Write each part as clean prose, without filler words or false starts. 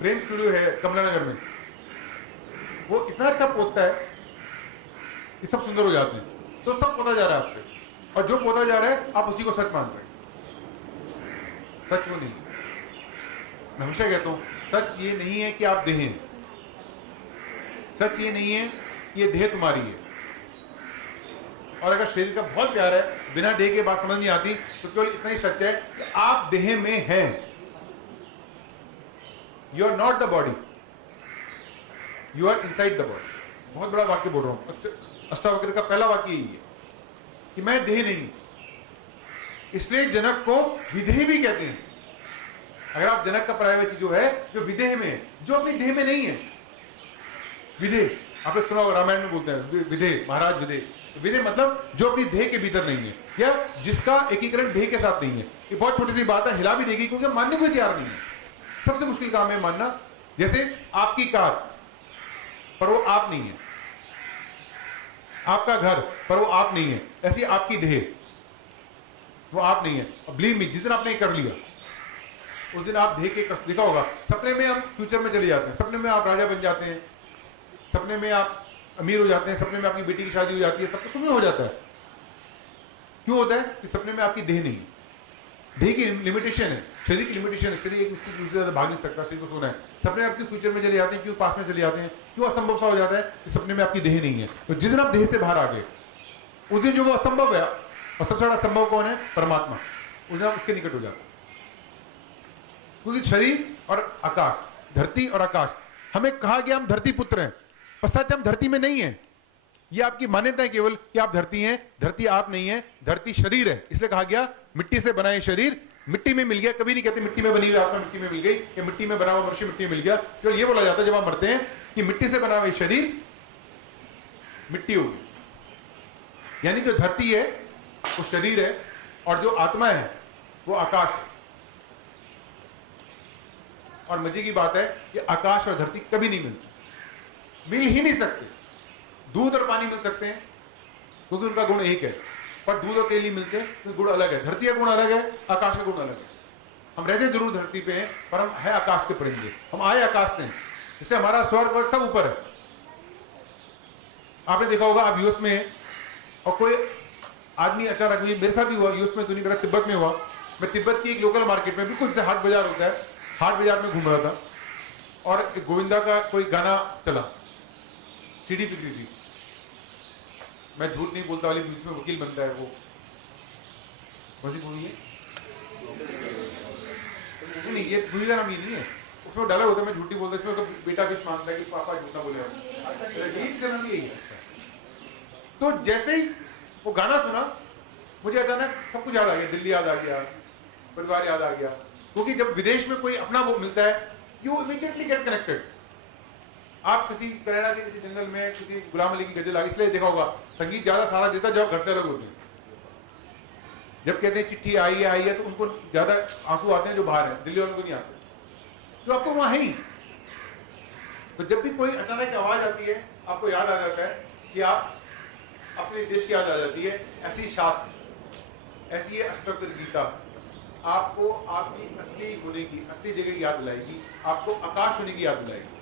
प्रेम studio है कमला नगर में, वो इतना अच्छा पोतता है कि सब सुंदर हो जाते हैं। तो सब पोता जा रहा है आप पे, और जो पोता जा रहा है आप उसी को सच मान रहे हैं। सच वो नहीं। मैं हमेशा कहता हूं सच ये नहीं है कि आप देह हैं, सच ये नहीं है कि ये देह तुम्हारी है। और अगर शरीर का बहुत प्यार है, बिना देह के बात समझ नहीं आती, तो केवल इतना ही सच है कि आप देह में हैं। You are not the body, you are inside the body. बहुत बड़ा वाक्य बोल रहा हूं, अष्टावक्र का पहला वाक्य यही है कि मैं देह नहीं। इसलिए जनक को विदेह भी कहते हैं। अगर आप जनक का प्रायवची जो है, जो विदेह में है, जो अपनी देह में नहीं है। विदेह आपने सुना होगा, रामायण में बोलते हैं विदेह, महाराज विदेह। विदेह मतलब जो अपनी देह के भीतर नहीं है, या जिसका एकीकरण देह के साथ नहीं है। ये बहुत छोटी सी बात है, हिला भी देगी, क्योंकि मानने को तैयार नहीं है। सबसे मुश्किल काम है मानना। जैसे आपकी कार पर वो आप नहीं है, आपका घर पर वो आप नहीं है, ऐसी आपकी देह वो आप नहीं है। बिलीव मी, जिस दिन आपने कर लिया उस दिन आप देह के कष्ट देखा होगा। सपने में हम फ्यूचर में चले जाते हैं, सपने में आप राजा बन जाते हैं, सपने में आप अमीर हो जाते हैं, सपने में आपकी बेटी की शादी हो जाती है। सब कुछ तुम्हें हो जाता है। क्यों होता है? कि सपने में आपकी देह नहीं है। देह की लिमिटेशन है, शरीर की लिमिटेशन है। शरीर एक दूसरे से ज्यादा भाग नहीं सकता, शरीर को सोना है। सपने में आपके फ्यूचर में चले जाते हैं, क्यों पास में चले जाते हैं? क्यों असंभव सा हो जाता है कि सपने में आपकी देह नहीं है। तो जिस दिन आप देह से बाहर आ गए, उस दिन जो वो असंभव है, और सबसे बड़ा संभव कौन है? परमात्मा। उस दिन आप उसके निकट हो जाते हैं। क्योंकि शरीर और आकाश, धरती और आकाश, हमें कहा गया हम धरती पुत्र हैं, पर सच हम धरती में नहीं है। ये आपकी मान्यता है केवल कि आप धरती हैं, धरती आप नहीं है, धरती शरीर है। इसलिए कहा गया मिट्टी से बना ये शरीर मिट्टी में मिल गया। कभी नहीं कहते मिट्टी में बनी हुई आत्मा मिट्टी में मिल गई, या मिट्टी में बना हुआ मनुष्य मिट्टी में मिल गया। केवल ये बोला जाता है जब आप मरते हैं कि मिट्टी से बना हुआ शरीर मिट्टी होगी। यानी जो धरती है वो शरीर है, और जो आत्मा है वो आकाश है। और मजे की बात है कि आकाश और धरती कभी नहीं मिलती, मिल ही नहीं सकते। दूध और पानी मिल सकते हैं क्योंकि उनका गुण एक है, पर दूध और तेल नहीं मिलते क्योंकि गुण अलग है। धरती का गुण अलग है, आकाश का गुण अलग है। हम रहते जरूर धरती पे हैं, पर हम है आकाश के परिंदे। हम आए आकाश से हैं, इसलिए हमारा स्वर्ग और सब ऊपर है। आपने देखा होगा, आप यूएस में हैं और कोई आदमी अचानक, मेरे साथ भी हुआ यूएस में तो नहीं, मेरा तिब्बत में हुआ। मैं तिब्बत की एक लोकल मार्केट में, बिल्कुल जैसे हाट बाजार होता है, हाट बाजार में घूम रहा था, और एक गोविंदा का कोई गाना चला, सीडी बिक्री थी। मैं झूठ नहीं बोलता वाली बीच में वकील बनता है वो, वही मूवी है नहीं, ये मूवी का नाम ये नहीं है। उसमें डायलॉग होता है, मैं झूठ नहीं बोलता, इसमें तो बेटा कुछ मांगता है कि पापा झूठा बोले। गीत का नाम यही है। तो जैसे ही वो गाना सुना, मुझे अचानक सब कुछ याद आ गया, दिल्ली याद आ गया, परिवार याद आ गया। क्योंकि जब विदेश में कोई अपना वो मिलता है, यू इमीडिएटली गेट कनेक्टेड। आप किसी कनाडा के किसी जंगल में किसी गुलाम अली की गजल आ, इसलिए देखा होगा संगीत ज्यादा सारा देता जब घर से अलग होते हैं। जब कहते हैं चिट्ठी आई है तो उनको ज्यादा आंसू आते हैं जो बाहर है, दिल्ली वालों को नहीं आते, तो आप तो वहां ही। तो जब भी कोई अचानक आवाज आती है, आपको याद आ जाता है कि आप अपने देश की याद आ जाती है। ऐसी शास्त्र, ऐसी है अष्टोत्तर गीता, आपको आपकी असली होने की, असली जगह की याद दिलाएगी, आपको आकाश होने की याद दिलाएगी।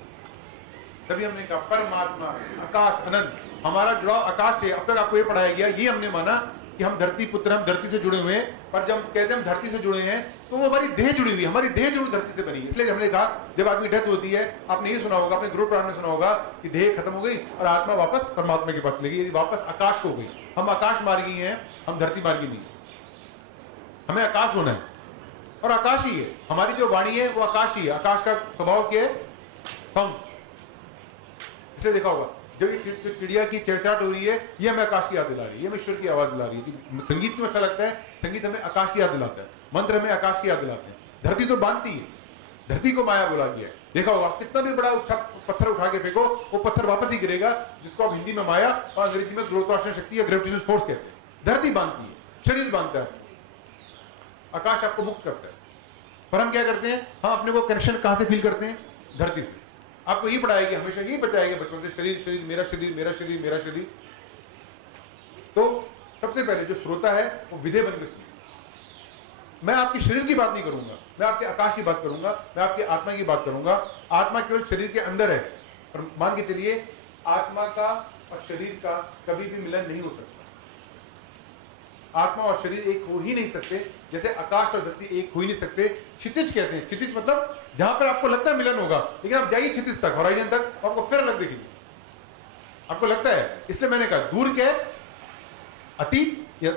तभी हमने कहा परमात्मा, आकाश, अनंत, हमारा जुड़ाव आकाश से। अब तक आपको ये पढ़ाया गया, ये हमने माना कि हम धरती पुत्र, हम धरती से जुड़े हुए हैं। पर जब कहते हैं हम धरती से जुड़े हैं, तो वो हमारी देह जुड़ी हुई है, हमारी देह जरूर धरती से बनी है। इसलिए हमने कहा जब आदमी डेथ होती है, आपने ये सुना होगा, अपने गुरु पुराण में सुना होगा कि देह खत्म हो गई और आत्मा वापस परमात्मा के पास चली गई, वापस आकाश हो गई। हम आकाश मार्गी हैं, हम धरती मार्गी नहीं। हमें आकाश होना है, और आकाश ही है। हमारी जो वाणी है वो आकाश ही है। आकाश का स्वभाव क्या है? साउंड। इसलिए देखा होगा जब ये चिड़िया की चहचहाट हो रही है, ये हमें आकाश की याद दिला रही है, ये हमें ईश्वर की आवाज दिला रही है। संगीत क्यों अच्छा लगता है? संगीत हमें आकाश की याद दिलाता है, मंत्र हमें आकाश की याद दिलाते हैं। धरती तो बांधती है, धरती को माया बोला गया है। देखा होगा कितना भी बड़ा पत्थर उठा के फेंको, वो पत्थर वापस ही गिरेगा, जिसको आप हिंदी में माया और अंग्रेजी में गुरुत्वाकर्षण शक्ति या ग्रेविटेशनल फोर्स कहते हैं। धरती बांधती है, शरीर बांधता है, आकाश आपको मुक्त करता है। पर हम क्या करते हैं? हम अपने को कनेक्शन कहां से फील करते हैं? धरती से। आपको ये पढ़ाया गया, हमेशा यही बताया गया बचपन से, शरीर शरीर मेरा शरीर मेरा शरीर मेरा शरीर। तो सबसे पहले जो श्रोता है वो विधेय बन के सुने। मैं आपके शरीर की बात नहीं करूंगा, मैं आपके आकाश की बात करूंगा, मैं आपकी आत्मा की बात करूंगा। आत्मा केवल शरीर के अंदर है, और मान के चलिए आत्मा का और शरीर का कभी भी मिलन नहीं हो सकता। आत्मा और शरीर एक हो ही नहीं सकते, जैसे आकाश और धरती एक हो ही नहीं सकते। क्षितिज कहते हैं, क्षितिज मतलब जहां पर आपको लगता है मिलन होगा, लेकिन आप जाइए क्षितिज तक, हॉराइजन तक, आपको फिर अलग दिखेगी, आपको लगता है। इसलिए मैंने कहा दूर क्या है, अतीत या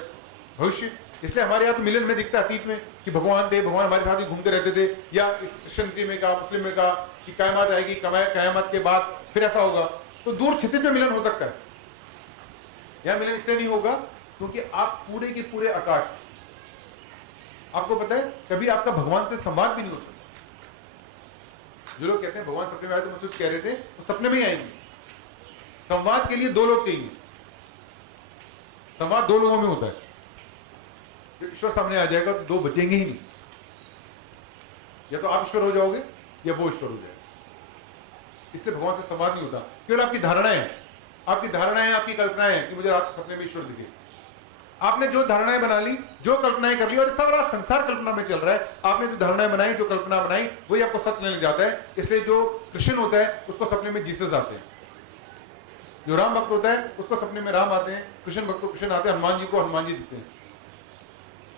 भविष्य। इसलिए हमारे यहाँ तो मिलन में दिखता है अतीत में कि भगवान थे, भगवान हमारे साथ ही घूमते रहते थे, या क्रिश्चियनिटी में कहा, मुस्लिम में कहा कि कयामत आएगी, कयामत के बाद फिर ऐसा होगा। तो दूर क्षितिज में मिलन हो सकता है, यह मिलन इसलिए नहीं होगा क्योंकि आप पूरे के पूरे आकाश, आपको पता है कभी आपका भगवान से संवाद भी नहीं हो सकता। जो लोग कहते हैं भगवान सपने में आए, तो मुझसे कह रहे थे वो सपने में ही आएंगे। संवाद के लिए दो लोग चाहिए, संवाद दो लोगों में होता है। जब ईश्वर सामने आ जाएगा तो दो बचेंगे ही नहीं, या तो आप ईश्वर हो जाओगे या वो ईश्वर हो जाएगा। इसलिए भगवान से संवाद नहीं होता, केवल आपकी धारणाएं, आपकी धारणाएं, आपकी कल्पनाएं हैं कि मुझे रात सपने में ईश्वर दिखे। आपने जो धारणाएं बना ली, जो कल्पनाएं कर ली, और सारा संसार कल्पना में चल रहा है। आपने जो धारणाएं बनाई, जो कल्पना बनाई, वही आपको सच लेने जाता है। इसलिए जो कृष्ण होता है उसको सपने में जीसस आते हैं, जो राम भक्त होता है उसको सपने में राम आते हैं, कृष्ण भक्त को कृष्ण आते हैं, हनुमान जी को हनुमान जी दिखते हैं।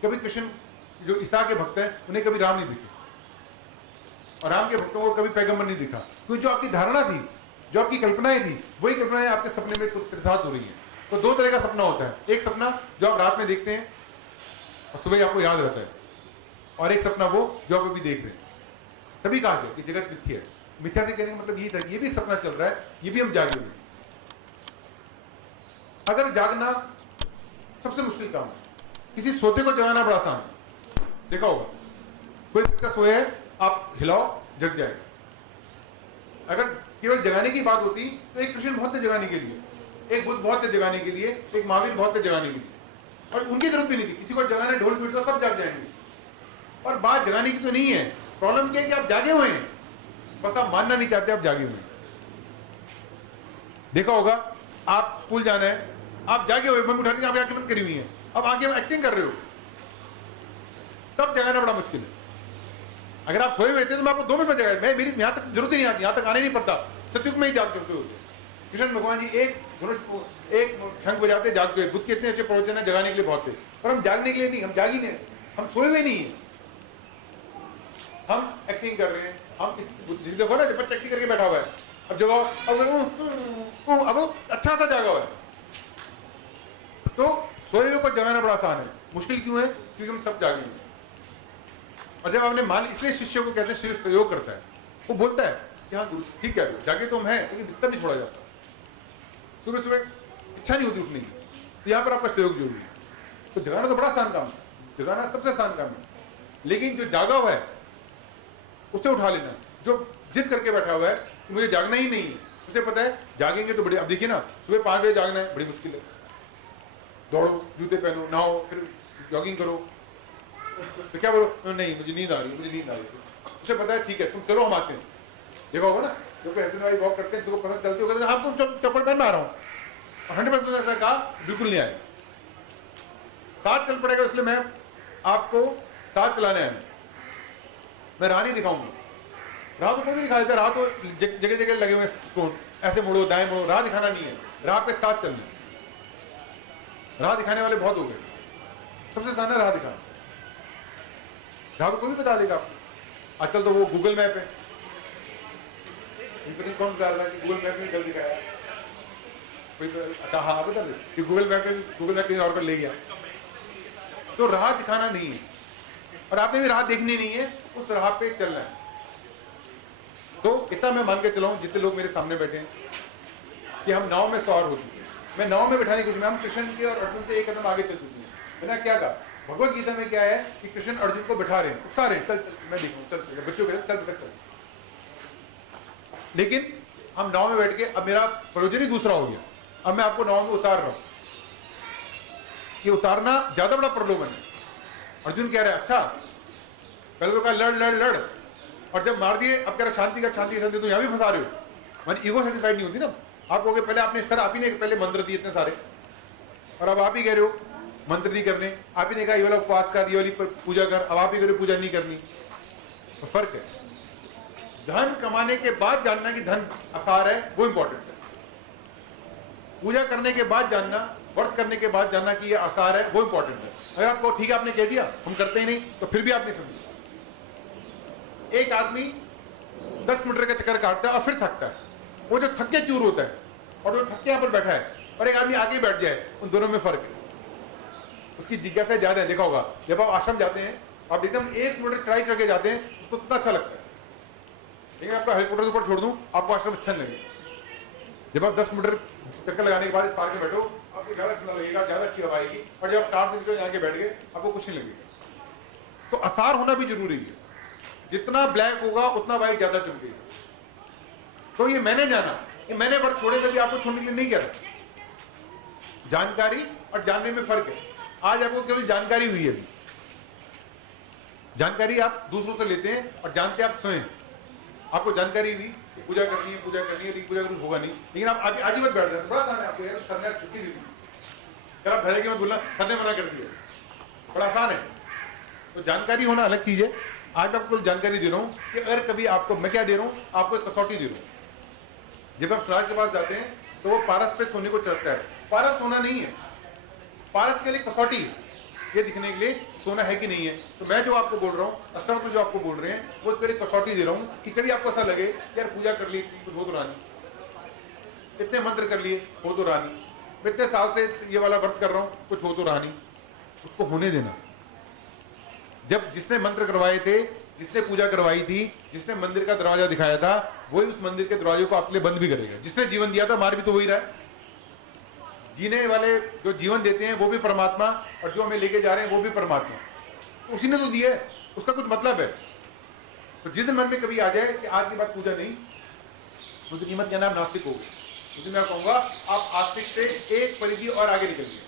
कभी कृष्ण जो ईसा के भक्त हैं उन्हें कभी राम नहीं दिखे, और राम के भक्तों को कभी पैगंबर नहीं दिखा, क्योंकि जो आपकी धारणा थी, जो आपकी कल्पनाएं थी, वही कल्पनाएं आपके सपने में प्रसाद हो रही हैं। तो दो तरह का सपना होता है, एक सपना जो आप रात में देखते हैं और सुबह आपको याद रहता है, और एक सपना वो जो आप अभी देख रहे हैं। तभी कहा गया कि जगत मिथ्या है। मिथ्या से कहने का मतलब यही था कि ये भी एक सपना चल रहा है, ये भी हम जागे हुए हैं। अगर जागना सबसे मुश्किल काम है, किसी सोते को जगाना बड़ा आसान है। देखा होगा कोई बच्चा सोया है, आप हिलाओ जग जाएगा। अगर केवल जगाने की बात होती तो एक कृष्ण बहुत थे जगाने के लिए, एक बुद्ध बहुत थे जगाने के लिए, एक महावीर बहुत थे जगाने के लिए, और उनकी जरूरत भी नहीं थी। किसी को जगाना, ढोल पीट दो, सब जाग जाएंगे। और बात जगाने की तो नहीं है, प्रॉब्लम क्या है कि आप जागे हुए हैं, बस आप मानना नहीं चाहते आप जागे हुए हैं। देखा होगा आप स्कूल जाना है, आप जागे हुए, मम्मी उठाने की आप आंखें बंद करी हुई हैं, अब आंखें एक्टिंग कर रहे हो, तब जगाना बड़ा मुश्किल है। अगर आप सोए हुए थे तो मैं आपको 2 मिनट में जगाया, मैं मेरी यहां तक जरूरत ही नहीं आती, यहां तक आने नहीं पड़ता, सतयुग में ही जाग चुके होते। कृष्ण भगवान जी एक धनुष, एक शंख बजाते जागते हुए। बुद्ध के इतने अच्छे प्रवचन है, जगाने के लिए बहुत थे, पर हम जागने के लिए नहीं, हम जागी नहीं, हम सोए हुए नहीं है, हम एक्टिंग कर रहे हैं। हम इस देखो ना, जब बच्चा एक्टिंग करके बैठा हुआ है, अब जगाओ, अब अच्छा सा जागा हुआ है। तो सोए हुए को जगाना बड़ा आसान है, मुश्किल क्यों है? क्योंकि हम सब जागे हैं। और जब आपने मान, इसलिए शिष्य को कहते हैं शिष्य सहयोग करता है, वो बोलता है कि हाँ गुरु ठीक है, जागे तो हम हैं, लेकिन बिस्तर नहीं छोड़ा जाता, सुबह सुबह इच्छा नहीं होती उठने की, तो यहाँ पर आपका सहयोग जरूरी है। तो जगाना तो बड़ा आसान काम है, जगाना सबसे आसान काम है, लेकिन जो जागा हुआ है उसे उठा लेना। जो जिद करके बैठा हुआ है कि मुझे जागना ही नहीं है, उसे पता है जागेंगे तो बड़ी, अब देखिए ना सुबह 5 बजे जागना है बड़ी मुश्किल है, दौड़ो, जूते पहनो, नहाओ, फिर जॉगिंग करो, तो क्या बोलो, नहीं मुझे नींद आ रही है, मुझे नींद आ रही है। उसे पता है ठीक है तुम चलो हम आते हैं। देखा होगा ना जो हस्बैंड वाइफ वॉक करते हैं, जो पसंद चलती होगा, हाँ तुम चप्पल पहन में आ रहा हूँ, 100% ऐसा कहा बिल्कुल नहीं आए, साथ चल पड़ेगा। इसलिए मैं आपको साथ चलाने आया, मैं राह नहीं दिखाऊंगा, राह तो कोई नहीं दिखा देता, राह तो जगह जगह लगे हुए स्टोन, ऐसे मुड़ो दाएं मुड़ो, राह दिखाना नहीं है, राह पे साथ चलना। राह दिखाने वाले बहुत हो गए, सबसे आसान है राह दिखाना, राह तो कोई भी बता देगा आपको। आजकल तो वो गूगल मैप है, कौन बता रहा है कि गूगल मैप में गलत दिखाया, कोई हाँ बता दे कि गूगल मैप कहीं और कर ले गया। तो राह दिखाना नहीं है, और आपने भी राह देखनी नहीं है, उस राह पे चलना है। तो इतना मैं मान के चलाऊं, जितने लोग मेरे सामने बैठे हैं, कि हम नाव में सवार हो चुके हैं, मैं नाव में बैठाने की कोशिश में, हम कृष्ण के और अर्जुन से एक कदम आगे चल चुके हैं। मैंने क्या कहा, भगवत गीता में क्या है कि कृष्ण अर्जुन को बैठा रहे हैं, सारे चल, मैं देखूं चल, बच्चों के चल चल, लेकिन हम नाव में बैठ के, अब मेरा प्रयोजन ही दूसरा हो गया, अब मैं आपको नाव में उतार रहा हूं। ये उतारना ज्यादा बड़ा प्रलोभन है। अर्जुन कह रहा है अच्छा, पहले तो कहा लड़ लड़ लड़, और जब मार दिए अब कह रहा शांति कर, शांति शांति, तो यहां भी फंसा रहे हो। मानी ईगो सेटिस्फाइड नहीं होती ना, आप कहोगे पहले आपने सर आप ही ने पहले मंत्र दिए इतने सारे, और अब आप ही कह रहे हो मंत्र नहीं करने, आप ही ने कहा ये वाला उपवास कर, ये वाली पूजा कर, अब आप ही करे पूजा नहीं करनी, तो फर्क है। धन कमाने के बाद जानना कि धन आसार है, वो इंपॉर्टेंट है। पूजा करने के बाद जानना, व्रत करने के बाद जानना कि ये आसार है, वो इंपॉर्टेंट है। अगर आपको ठीक है आपने कह दिया हम करते ही नहीं, तो फिर भी आप नहीं समझे। एक आदमी 10 मीटर का चक्कर काटता है और फिर थकता है, वो जो थक के चूर होता है और जो थक के यहां पर बैठा है, और एक आदमी आगे बैठ जाए, उन दोनों में फर्क है। उसकी जिज्ञासा ज्यादा है। देखा होगा जब आप आश्रम जाते हैं, आप एकदम 1 मीटर चढ़ाई करके जाते हैं, उसको कितना अच्छा लगता है। लेकिन आपका हेलीकॉप्टर ऊपर छोड़ दूं, आपको आश्रम अच्छा नहीं लगेगा। जब आप 10 मीटर चक्कर लगाने के बाद इस पार्क में बैठो, आपको ज्यादा ठंडा लगेगा, ज्यादा अच्छी हवा आएगी, और जब आप कार से निकल जाके बैठ गए, आपको कुछ नहीं लगेगा। तो आसार होना भी जरूरी है। जितना ब्लैक होगा उतना वाइट ज्यादा चमकेगा। तो ये मैंने जाना, ये मैंने वर्त छोड़े, कभी आपको छोड़ने के लिए नहीं कह रहा। जानकारी और जानने में फर्क है। आज आपको केवल जानकारी हुई है, जानकारी आप दूसरों से लेते हैं और जानते आप स्वयं। आपको जानकारी हुई कि पूजा करनी है, पूजा करनी है, लेकिन पूजा कुछ होगा नहीं, लेकिन आप आज ही मत बैठ जाते। बड़ा आसान है आपको, यार सर ने छुट्टी दी थी, आप भले के मत बोलना सर ने मना कर दिया, बड़ा आसान है। तो जानकारी होना अलग चीज है। आज आपको जानकारी दे रहा हूं कि अगर कभी आपको, मैं क्या दे रहा हूं आपको, एक कसौटी दे रहा हूं। जब आप सुनार के पास जाते हैं तो वो पारस पे सोने को चढ़ता है। पारस सोना नहीं है, पारस के लिए कसौटी है, ये दिखने के लिए सोना है कि नहीं है। तो मैं जो आपको बोल रहा हूँ, अष्टावक्र जो आपको बोल रहे हैं, वो तेरी कसौटी दे रहा हूँ कि कभी आपको ऐसा लगे यार पूजा कर ली, कुछ हो तो रहा नहीं, इतने मंत्र कर लिए, हो तो रहा नहीं, मैं इतने साल से ये वाला व्रत कर रहा हूँ, कुछ हो तो रहा नहीं, उसको होने देना। जब जिसने मंत्र करवाए थे, जिसने पूजा करवाई थी, जिसने मंदिर का दरवाजा दिखाया था, वही उस मंदिर के दरवाजे को आपके लिए बंद भी करेगा। जिसने जीवन दिया था, मार भी तो वही रहा है। जीने वाले जो जीवन देते हैं वो भी परमात्मा, और जो हमें लेके जा रहे हैं वो भी परमात्मा, तो उसी ने तो दिया है, उसका कुछ मतलब है। तो जिस दिन मन में कभी आ जाए कि आज की बात पूजा नहीं, मुझे कीमत कहना आप नास्तिक हो गए, उस दिन मैं कहूंगा आप आस्तिक से एक परिधि और आगे निकल गए,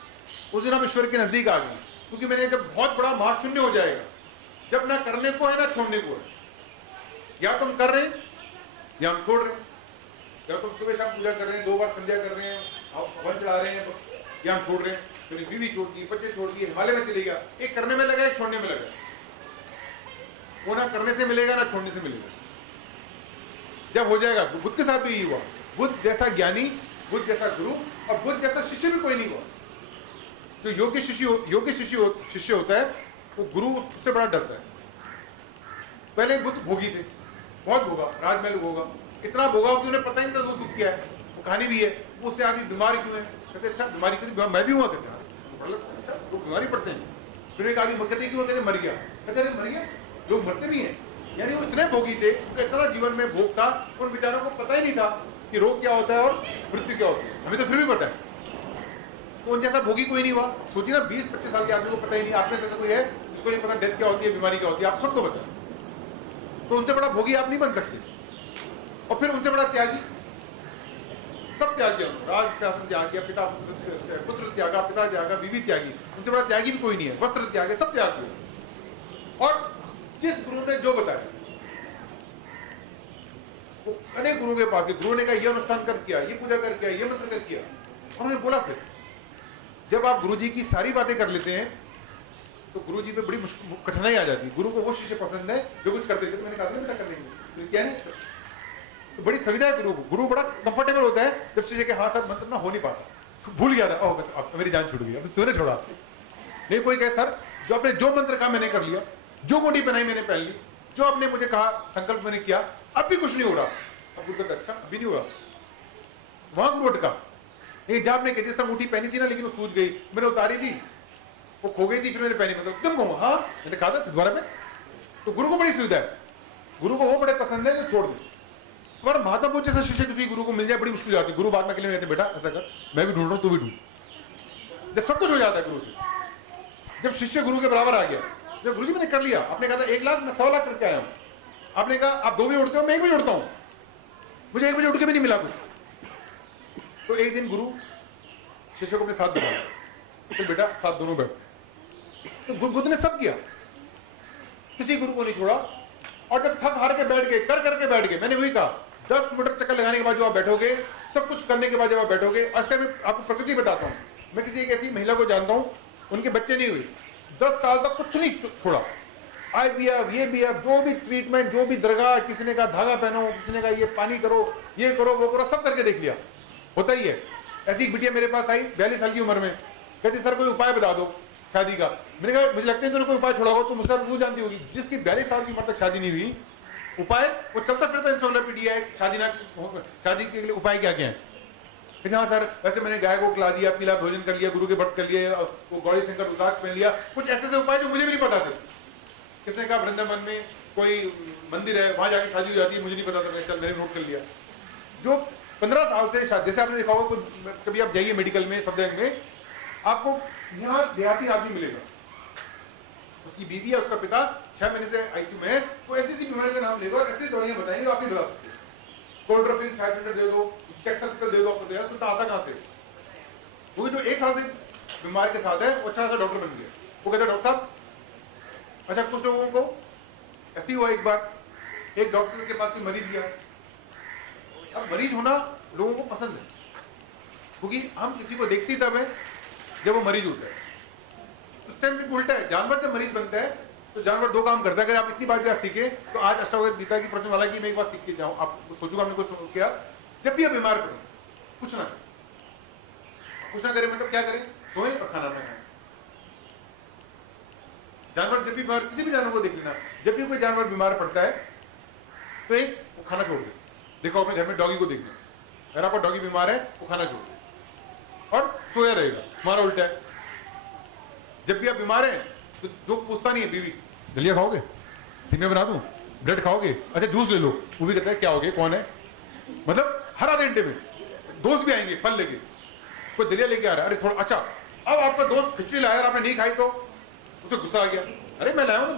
उस दिन आप ईश्वर के नजदीक आ गए। क्योंकि मैंने जब बहुत बड़ा महाशून्य हो जाएगा, जब ना करने को है ना छोड़ने को है। या तुम कर रहे हैं या हम छोड़ रहे हैं, या तुम सुबह शाम पूजा कर रहे हैं, 2 बार संध्या कर रहे हैं, वन चढ़ा रहे हैं, या हम छोड़ रहे हैं। तो बीवी छोड़ दी, बच्चे छोड़ दिए, हिमालय में चले गया। एक करने में लगा, एक छोड़ने में लगा। वो ना करने से मिलेगा ना छोड़ने से मिलेगा। जब हो जाएगा, बुद्ध के साथ भी यही हुआ। बुद्ध जैसा ज्ञानी, बुद्ध जैसा गुरु और बुद्ध जैसा शिष्य भी कोई नहीं हुआ। तो योग्य शिष्य होता है तो गुरु उससे बड़ा डरता है। पहले बुद्ध भोगी थे, बहुत भोगा, राजमहल भोगा, इतना भोगा कि उन्हें पता ही नहीं था वो दुख क्या है। वो कहानी भी है, उसने आदमी बीमारी क्यों है, कहते अच्छा बीमारी क्यों, मैं भी हुआ, कहते लोग बीमारी पड़ते हैं। फिर एक आदमी कहते क्यों, कहते मर गया, कहते मर गया, लोग मरते भी हैं। यानी वो इतने भोगी थे, इतना जीवन में भोग था, उन बेचारों को पता ही नहीं था कि रोग क्या होता है और मृत्यु क्या होती है। हमें तो फिर भी पता है। तो उन जैसा भोगी कोई नहीं हुआ। सोचिए ना, 20-25 साल के आदमी को पता ही नहीं, आपने से कोई है जिसको नहीं पता डेथ क्या होती है, बीमारी क्या होती है, आप सबको पता है। तो उनसे बड़ा भोगी आप नहीं बन सकते। और फिर उनसे बड़ा त्यागी, सब त्यागी, राज शासन त्याग किया, पिता पुत्र त्यागा, पिता त्यागा, बीवी त्यागी, उनसे बड़ा त्यागी भी कोई नहीं है। वस्त्र त्यागे, सब त्याग किया। और जिस गुरु ने जो बताया, वो अनेक गुरु के पास, गुरु ने कहा ये अनुष्ठान कर किया, ये पूजा कर किया, ये मंत्र कर किया, और उन्हें बोला। फिर जब आप गुरु जी की सारी बातें कर लेते हैं तो गुरु जी पे बड़ी कठिनाई आ जाती है। गुरु को वो शिष्य पसंद है जो कुछ करते थे, तो मैंने कहा बेटा कर लेंगे, क्या नहीं, तो बड़ी सुविधा है गुरु को। गुरु बड़ा कंफर्टेबल होता है जब शिष्य के हाँ सर मंत्र ना हो नहीं पाता, भूल गया था, अब मेरी जान छूट गई, अब तूने छोड़ा। नहीं कोई कहे सर जो आपने जो मंत्र कहा मैंने कर लिया, जो मोटी पहनाई मैंने पहन ली, जो आपने मुझे कहा संकल्प मैंने किया, अब भी कुछ नहीं हो रहा। अब गुरु कहता अच्छा अभी नहीं हुआ, वहां गुरु अटका। नहीं जब आपने कहते सब मुठी पहनी थी ना, लेकिन वो सूझ गई, मैंने उतारी थी, वो खो गई थी, फिर मैंने पहनी, मतलब एकदम कहूँ हाँ मैंने कहा था दोबारा में। तो गुरु को बड़ी सुविधा है, गुरु को वो बड़े पसंद है जो छोड़ दे। पर महात्मा जैसा शिष्य किसी गुरु को मिल जाए बड़ी मुश्किल हो जाती है। गुरु बाद में के लिए कहते बेटा ऐसा कर, मैं भी ढूंढ रहा हूँ, तू भी ढूंढ। जब सब कुछ हो जाता है गुरु से, जब शिष्य गुरु के बराबर आ गया, जब गुरु जी मैंने कर लिया, आपने कहा था 1 लाख, मैं 1.25 लाख करके आया हूँ। आपने कहा आप 2 बजे उठते हो, मैं 1 बजे उठता हूँ, मुझे 1 बजे उठ के भी नहीं मिला कुछ। तो एक दिन गुरु शिष्य को अपने साथ बिठाया, तो बेटा साथ दोनों बैठ। तो बुद्ध ने सब किया, किसी गुरु को नहीं छोड़ा। और जब थक हार के बैठ गए, कर करके बैठ गए, मैंने वही कहा 10 मीटर चक्कर लगाने के बाद जो आप बैठोगे, सब कुछ करने के बाद जब आप बैठोगे, आज मैं आपको प्रकृति बताता हूँ। मैं किसी एक ऐसी महिला को जानता हूँ उनके बच्चे नहीं हुए, 10 साल तक कुछ नहीं छोड़ा। IVF, ये भी अब जो भी ट्रीटमेंट, जो भी दरगाह, किसी ने कहा धागा पहनो, किसी ने कहा ये पानी करो, ये करो, वो करो, सब करके देख लिया, होता ही है। ऐसी एक बिटिया मेरे पास आई 42 साल की उम्र में, कहती सर कोई उपाय बता दो शादी का। मैंने कहा मुझे लगता है तूने कोई उपाय छोड़ा होगा, तुम मुझसे तू जानती होगी, जिसकी 42 साल की उम्र तक शादी नहीं हुई, उपाय वो चलता फिरता इंसोलेपिडिया है, शादी के लिए उपाय क्या क्या है? हाँ सर वैसे मैंने गाय को खिला दिया, पीला भोजन कर लिया, गुरु के व्रत कर लिए, वो गौरी शंकर रुद्राक्ष पहन लिया, कुछ ऐसे ऐसे उपाय जो मुझे भी नहीं पता थे। किसने कहा वृंदावन में कोई मंदिर है, वहां जाके शादी हो जाती है, मुझे नहीं पता था, चल मैंने नोट कर लिया। जो 15 साल से जैसे आपने देखा होगा, कभी आप जाइए मेडिकल में, सफदरजंग में, आपको यहाँ देहाती आदमी मिलेगा, उसकी बीवी है, उसका पिता 6 महीने से ICU में है, तो ऐसी ऐसी बीमारी का नाम लेगा और ऐसी दवाइयां बताएंगे, आप नहीं बता सकते। कोल्ड्रोफिन 500 दे दो, टेक्सास का दे दो, आपको देगा, तो आता कहां से? वो जो 1 साल से बीमार के साथ है, वो अच्छा सा डॉक्टर बन गया। वो कहता है डॉक्टर साहब, अच्छा कुछ लोगों को ऐसे ही हुआ, एक बार एक डॉक्टर के पास कोई मरीज गया। अब मरीज होना लोगों को पसंद है, क्योंकि हम किसी को देखते तब है जब वो मरीज होता है। उस टाइम भी उल्टा है, जानवर जब मरीज बनता है तो जानवर 2 काम करता है। अगर आप इतनी बात सीखे तो आज अष्टावक्र गीता की प्रवचन वाला की मैं एक बात सीख के जाऊं, आप सोचूगा हमने कुछ किया, जब भी आप बीमार पड़े कुछ ना करें, मतलब क्या करें, सोए और खाना ना खाएं। जानवर जब भी बीमार, किसी भी जानवर को देख लेना, जब भी कोई जानवर बीमार पड़ता है तो एक वो खाना छोड़ दे। देखो अपने घर में डॉगी को देखना, अगर आपका डॉगी बीमार है वो खाना छोड़ दे और सोया रहेगा। हमारा उल्टा है, जब भी आप बीमार हैं तो जो पूछता नहीं है, बीवी दलिया खाओगे, सिमे बना दूं, ब्रेड खाओगे, अच्छा जूस ले लो, वो भी कहता है क्या हो गया, कौन है, मतलब हर आधे घंटे में दोस्त भी आएंगे फल लेके, कोई दलिया लेके आ रहा है, अरे थोड़ा अच्छा, अब आपका दोस्त खिचड़ी लाया और आपने नहीं खाई तो उसे गुस्सा आ गया, अरे मैं लाया हूं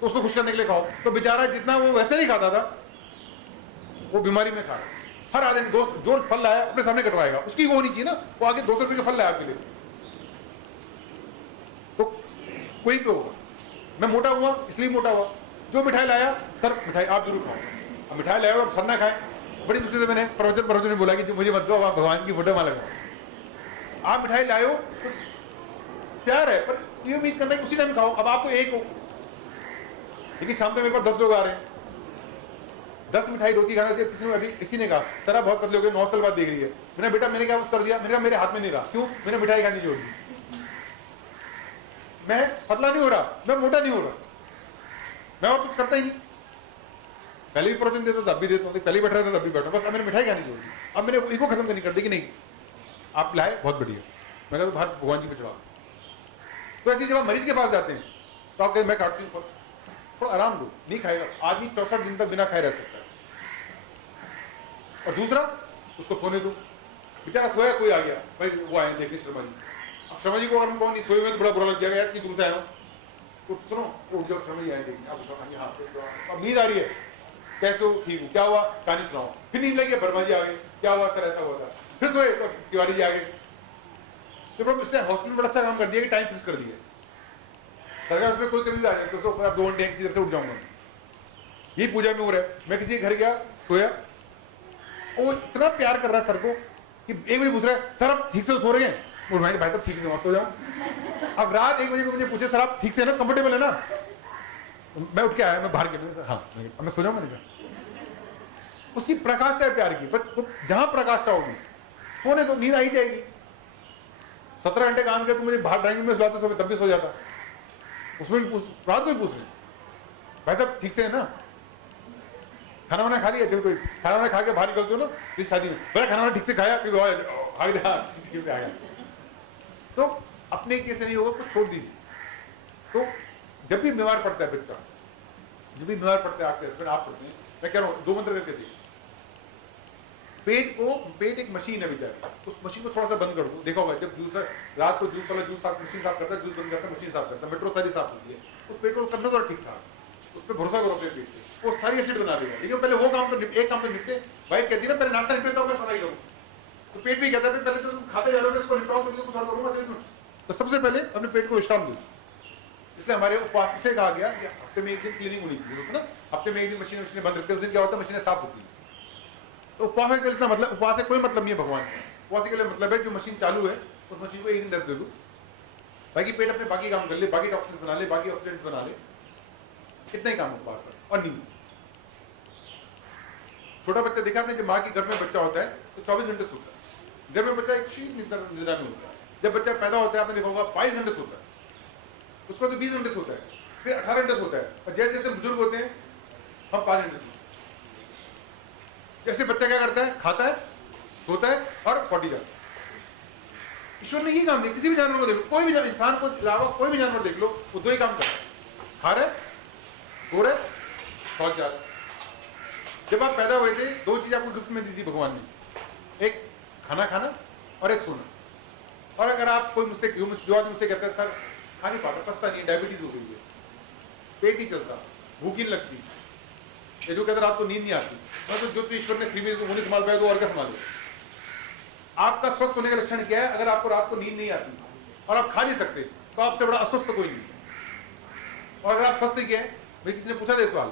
तो उसको खुश करने के लिए खाओ। तो बेचारा जितना वो वैसे नहीं खाता था, वो बीमारी में खा रहा है। हर आदमी दोस्त जो फल लाया अपने सामने कटवाएगा, उसकी वो होनी चाहिए ना, वो आगे 200 रुपये का फल लाया आपके लिए, तो कोई पे होगा। मैं मोटा हुआ इसलिए मोटा हुआ, जो मिठाई लाया सर मिठाई आप जरूर खाओ, अब मिठाई लाया अब सर ना खाए, बड़ी मुश्किल से मैंने प्रवचन ने बोला कि मुझे मत दो, आप भगवान की फोटो वहां लगाओ। आप मिठाई लाए हो तो प्यार है, पर ये उम्मीद करना है उसी टाइम खाओ। अब आप तो एक हो, लेकिन शाम तक मेरे पास 10 लोग आ रहे हैं, 10 मिठाई रोटी खाना चाहिए। किसी ने अभी किसी ने कहा सर आप बहुत पतले हो गए, 9 साल बाद देख रही है। मैंने बेटा मैंने क्या उत्तर दिया, मैंने कहा मेरे हाथ में नहीं रहा, क्यों, मैंने मिठाई खानी छोड़ दी। मैं पतला नहीं हो रहा, मैं मोटा नहीं हो रहा, मैं और कुछ करता ही नहीं। पहले भी प्रवचन देता था, अब भी देता हूँ, पहले बैठ रहा था तब भी बैठा, बस अब मैंने मिठाई खानी छोड़ दी। अब मैंने इको खत्म करनी कर दी कि नहीं आप लाए बहुत बढ़िया, मैं कहता बाहर भगवान जी पे चढ़ा। तो ऐसे जब आप मरीज के पास जाते हैं तो आप कहते मैं काटती हूँ, थोड़ा आराम दो, नहीं खाएगा आदमी 64 दिन तक बिना खाए रह सकता है। और दूसरा उसको सोने दो, बेचारा सोया, कोई आ गया भाई वो आए देखिए शर्मा जी, अब शर्मा जी को अगर कौन नहीं सोए हुए तो बड़ा बुरा लग जाएगा यार कि दूर से आया हूँ, तो सुनो उठ जाओ शर्मा जी आए देखिए, अब नींद आ रही है, कैसे हो, ठीक हूँ, क्या हुआ, कहानी सुनाओ, फिर नींद लगी, वर्मा जी आ गए, क्या हुआ सर ऐसा हुआ था, फिर सोए तो तिवारी जी आ गए। तो इसने हॉस्पिटल बड़ा अच्छा काम कर दिया कि टाइम फिक्स कर दिया, सरकार उसमें कोई कभी भी आ जाए तो आप 2 घंटे किसी तरह से उठ जाऊंगा। यही पूजा में हो रहा है, मैं किसी के घर गया, सोया, वो इतना प्यार कर रहा है सर को कि 1 बजे पूछ रहा है सर आप ठीक से सो रहे हैं, और भाई साहब ठीक से सो जाऊँ। अब रात 1 बजे को मुझे पूछे सर आप ठीक से ना, कंफर्टेबल है ना, मैं उठ के आया, मैं बाहर गया, हाँ मैं सो जाऊंगा। उसकी प्रकाष्ठा है प्यार की, पर जहां प्रकाष्ठा होगी सोने तो नींद आ ही जाएगी। 17 घंटे काम किया तो मुझे बाहर ड्राइंग में सुलाते समय तब भी सो जाता, उसमें भी रात को भी पूछ रहे भाई साहब ठीक से है ना, खाना वाना खा लिया, जब कोई खाना वाना खा के बाहर निकलते हो ना इस शादी में, बड़ा खाना वाना ठीक से खाया, ठीक से आया, तो अपने कैसे नहीं होगा तो छोड़ दीजिए। तो जब भी बीमार पड़ता है बच्चा, जब भी बीमार पड़ता है आपके हस्बैंड, आप पड़ते हैं, मैं कह रहा हूँ 2 मंत्र करके देखिए। पेट एक मशीन है बेचारी, उस मशीन को थोड़ा सा बंद कर दो, देखा होगा जब जूसर रात को जूस वाला जूस साफ मशीन साफ करता है, जूस बंद करता है मशीन साफ करता है, मेट्रो सारी साफ होती है, उस पेट को करना तो ठीक ठाक, उस पर भरोसा करो अपने पेट पे, वो सारी एसिड बना देगा। लेकिन पहले वो काम तो एक काम तो निपटे, वाइफ कहती है ना पहले नाश्ता निपटे तो मैं सफाई करूँ, तो पेट भी कहता है पहले तो तुम खाते जा रहे हो, इसको निपटाओ तो कुछ और करूँगा। तो सबसे पहले अपने पेट को विश्राम दो। इसलिए हमारे उपवास से कहा गया कि हफ्ते में 1 दिन क्लीनिंग होनी चाहिए ना, हफ्ते में 1 दिन मशीनें बंद रखते हैं, उस दिन क्या होता है मशीनें साफ होती है। तो उपवास के लिए मतलब, उपवास से कोई मतलब नहीं है भगवान का, उपवास के लिए मतलब है जो मशीन चालू है उस मशीन को 1 दिन रेस्ट दे दो, ताकि पेट अपने बाकी काम कर ले, बाकी टॉक्सिन्स बना ले, बाकी ऑक्सीडेंट्स बना ले, इतना ही काम हो पास। और नींद, छोटा बच्चा देखा आपने, जब माँ के घर में बच्चा होता है तो 24 घंटे सोता है। घर में बच्चा एक शीत निद्रा में होता है। जब बच्चा पैदा होता है आपने देखा होगा 22 घंटे सोता है, उसका तो 20 घंटे सोता है, फिर 18 घंटे सोता है, और जैसे जैसे बुजुर्ग होते हैं हम 5 घंटे सोते हैं। जैसे बच्चा क्या करता है, खाता है, सोता है और पॉटी जाता है। ईश्वर ने ये काम दिया। किसी भी जानवर को देख लो, कोई भी जानवर, इंसान को अलावा कोई भी जानवर देख लो, वो दो ही काम कर रहा है, खा रहा है, सो रहा है, पहुंच जा रहा है। जब आप पैदा हुए थे, दो चीज आपको गिफ्ट में दी थी भगवान ने, एक खाना खाना और एक सोना। और अगर आप कोई मुझसे, जो आदमी मुझसे कहता है सर खा नहीं पाता, पछता नहीं, डायबिटीज हो गई है, पेट नहीं चलता, भूख नहीं लगती, ये जो कहता रात को नींद नहीं आती, तो जो ईश्वर ने फ्री में वो नहीं संभाल पाया तो और क्या संभाले। आपका स्वस्थ होने का लक्षण क्या है? अगर आपको रात को नींद नहीं आती और आप खा नहीं सकते तो आपसे बड़ा अस्वस्थ कोई नहीं। और अगर आप स्वस्थ क्या है, भाई किसी ने पूछा था सवाल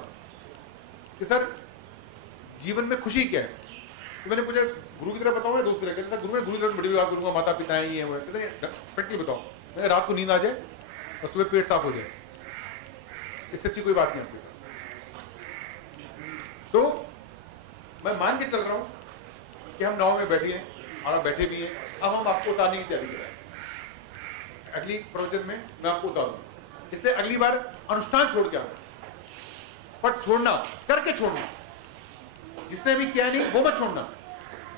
कि सर जीवन में खुशी क्या है, तो मैंने पूछा गुरु की तरह बताओ या दोस्त की तरह? गुरु में गुरु की तरह बड़ी बात करूंगा, माता पिता है, ये है, प्रैक्टिकली बताओ। मैं रात को नींद आ जाए और सुबह पेट साफ हो जाए, इससे अच्छी कोई बात नहीं आपके साथ। तो मैं मान के चल रहा हूं कि हम नाव में बैठे हैं और आप बैठे भी हैं। अब हम आपको उतारने की तैयारी कर रहे हैं। अगली प्रवचन में मैं आपको उतारूंगा, इसलिए अगली बार अनुष्ठान छोड़ के आऊंगा, पर छोड़ना करके छोड़ना। जिसने भी किया नहीं वो मत छोड़ना,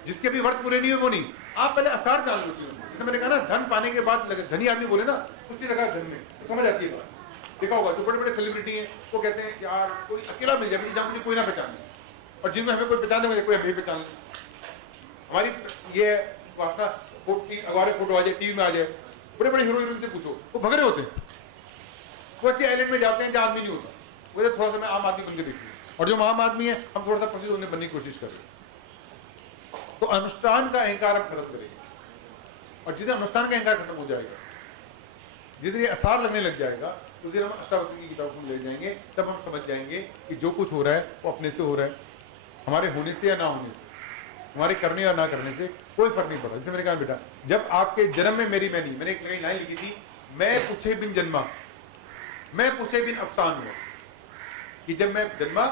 जिसके भी व्रत पूरे नहीं हुए वो नहीं। आप पहले आसार जान लो। जैसे मैंने कहा ना, धन पाने के बाद धनी आदमी बोले ना कुछ नहीं लगा धन में, तो समझ आती है बात। देखा होगा जो बड़े बड़े सेलिब्रिटी हैं वो कहते हैं यार कोई अकेला मिल जाए जहाँ मुझे कोई ना पहचाने, और जिनमें हमें कोई पहचान दे कोई हमें पहचान ले। हमारी ये अखबार फोटो आ जाए, टीवी में आ जाए, बड़े बड़े हीरो हीरोइन से पूछो वो भगरे होते हैं। वो ऐसे आइलैंड में जाते हैं जहाँ आदमी नहीं होता, वो थोड़ा सा मैं आम आदमी बन के देखूँ, और जो आम आदमी है हम थोड़ा सा प्रसिद्ध होने बनने की कोशिश कर रहे हैं। तो अनुष्ठान का अहंकार हम खत्म करेंगे, और जिस दिन अनुष्ठान का अहंकार खत्म हो जाएगा, जिस दिन आसार लगने लग जाएगा, उस दिन हम अष्टावक्र की किताब को ले जाएंगे। तब हम समझ जाएंगे कि जो कुछ हो रहा है वो अपने से हो रहा है, हमारे होने से या ना होने से, हमारे करने या ना करने से कोई फर्क नहीं पड़ा। जैसे मैंने कहा बेटा, जब आपके जन्म में मेरी मैं नहीं, मैंने एक लाइन लिखी थी, मैं पूछे बिन जन्मा, मैं पूछे बिन अफसान हुआ। कि जब मैं जन्मा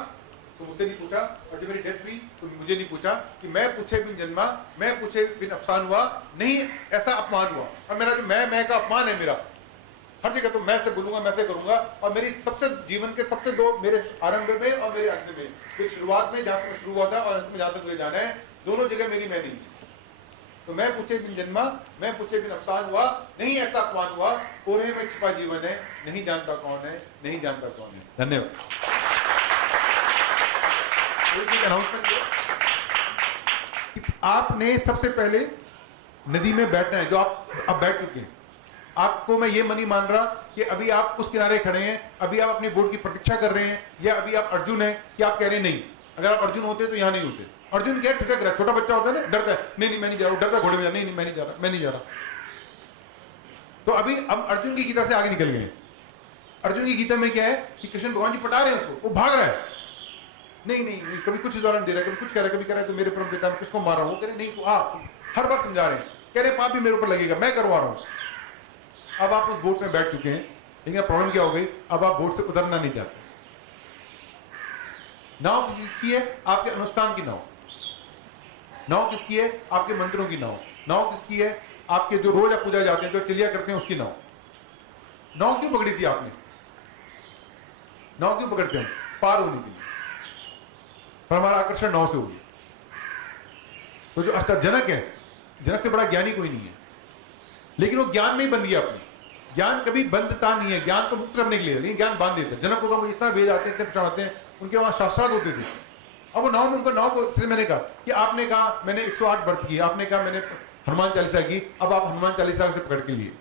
तो मुझसे नहीं पूछा, और जब मेरी डेथ हुई तो मुझे नहीं पूछा। कि मैं पूछे बिन जन्मा, मैं पूछे बिन अफसान हुआ, नहीं ऐसा अपमान हुआ। और मेरा जो मैं का अपमान है, मेरा हर जगह तो मैं से बोलूंगा, मैं से करूंगा। और मेरी सबसे जीवन के सबसे दो, मेरे आरंभ में और मेरे अंत में, फिर शुरुआत में जहां से शुरू हुआ था और अंत में जहां तक मुझे जाना है, दोनों जगह मेरी मैं नहीं। तो मैं पूछे बिन जन्मा, मैं पूछे बिन अफसान हुआ, नहीं ऐसा अपमान हुआ। कोरे में छिपा जीवन है, नहीं जानता कौन है, नहीं जानता कौन है। धन्यवाद। आपने सबसे पहले नदी में बैठना है, जो आप अब बैठ चुके हैं। आपको मैं ये नहीं मान रहा कि अभी आप उस किनारे खड़े हैं, अभी आप अपनी बोट की प्रतीक्षा कर रहे हैं, या अभी आप अर्जुन हैं कि आप कह रहे हैं नहीं। अगर आप अर्जुन होते तो यहां नहीं होते। अर्जुन क्या ठिठक रहा है, छोटा बच्चा होता है ना, डरता है, नहीं मैं नहीं जा रहा, डरता घोड़े में जा, नहीं मैं नहीं जा रहा, मैं नहीं जा रहा। तो अभी हम अर्जुन की गीता से आगे निकल गए। अर्जुन की गीता में क्या है कि कृष्ण भगवान जी पटा रहे हैं उसको, वो भाग रहा है, नहीं, कभी कुछ उदाहरण दे रहा है, कभी कुछ कह रहा है, कभी कह रहा है तो मेरे परम पिता मैं किसको मारा, वो कह रहे नहीं, हर बार समझा रहे हैं, कह रहे पाप भी मेरे ऊपर लगेगा, मैं करवा रहा हूं। अब आप उस बोट में बैठ चुके हैं, लेकिन प्रॉब्लम क्या हो गई, अब आप बोट से उतरना नहीं चाहते। नाव किसकी है? आपके अनुष्ठान की नाव। नाव किसकी है? आपके मंत्रों की नाव। नाव किसकी है? आपके जो रोज आप पूजा जाते हैं, जो चलिया करते हैं, उसकी नाव। नाव क्यों पकड़ी थी आपने? नाव क्यों पकड़ते हैं? पार होने के लिए। पर हमारा आकर्षण नाव से हो गया। तो जो अष्टजनक है, जनक से बड़ा ज्ञानी कोई नहीं है, लेकिन वो ज्ञान नहीं बंध गया अपनी। ज्ञान कभी बंधता नहीं है, ज्ञान तो मुक्त करने के लिए, लेकिन ज्ञान बांध देता है। जनक को मुझे इतना वेद आते हैं, इतने प्रश्न आते हैं, उनके वहां शास्त्रार्थ होते थे। अब वो नाव में, उनको नाव को मैंने कहा कि आपने कहा मैंने 108 व्रत किए, आपने कहा मैंने हनुमान चालीसा की, अब आप हनुमान चालीसा से पकड़ के लिए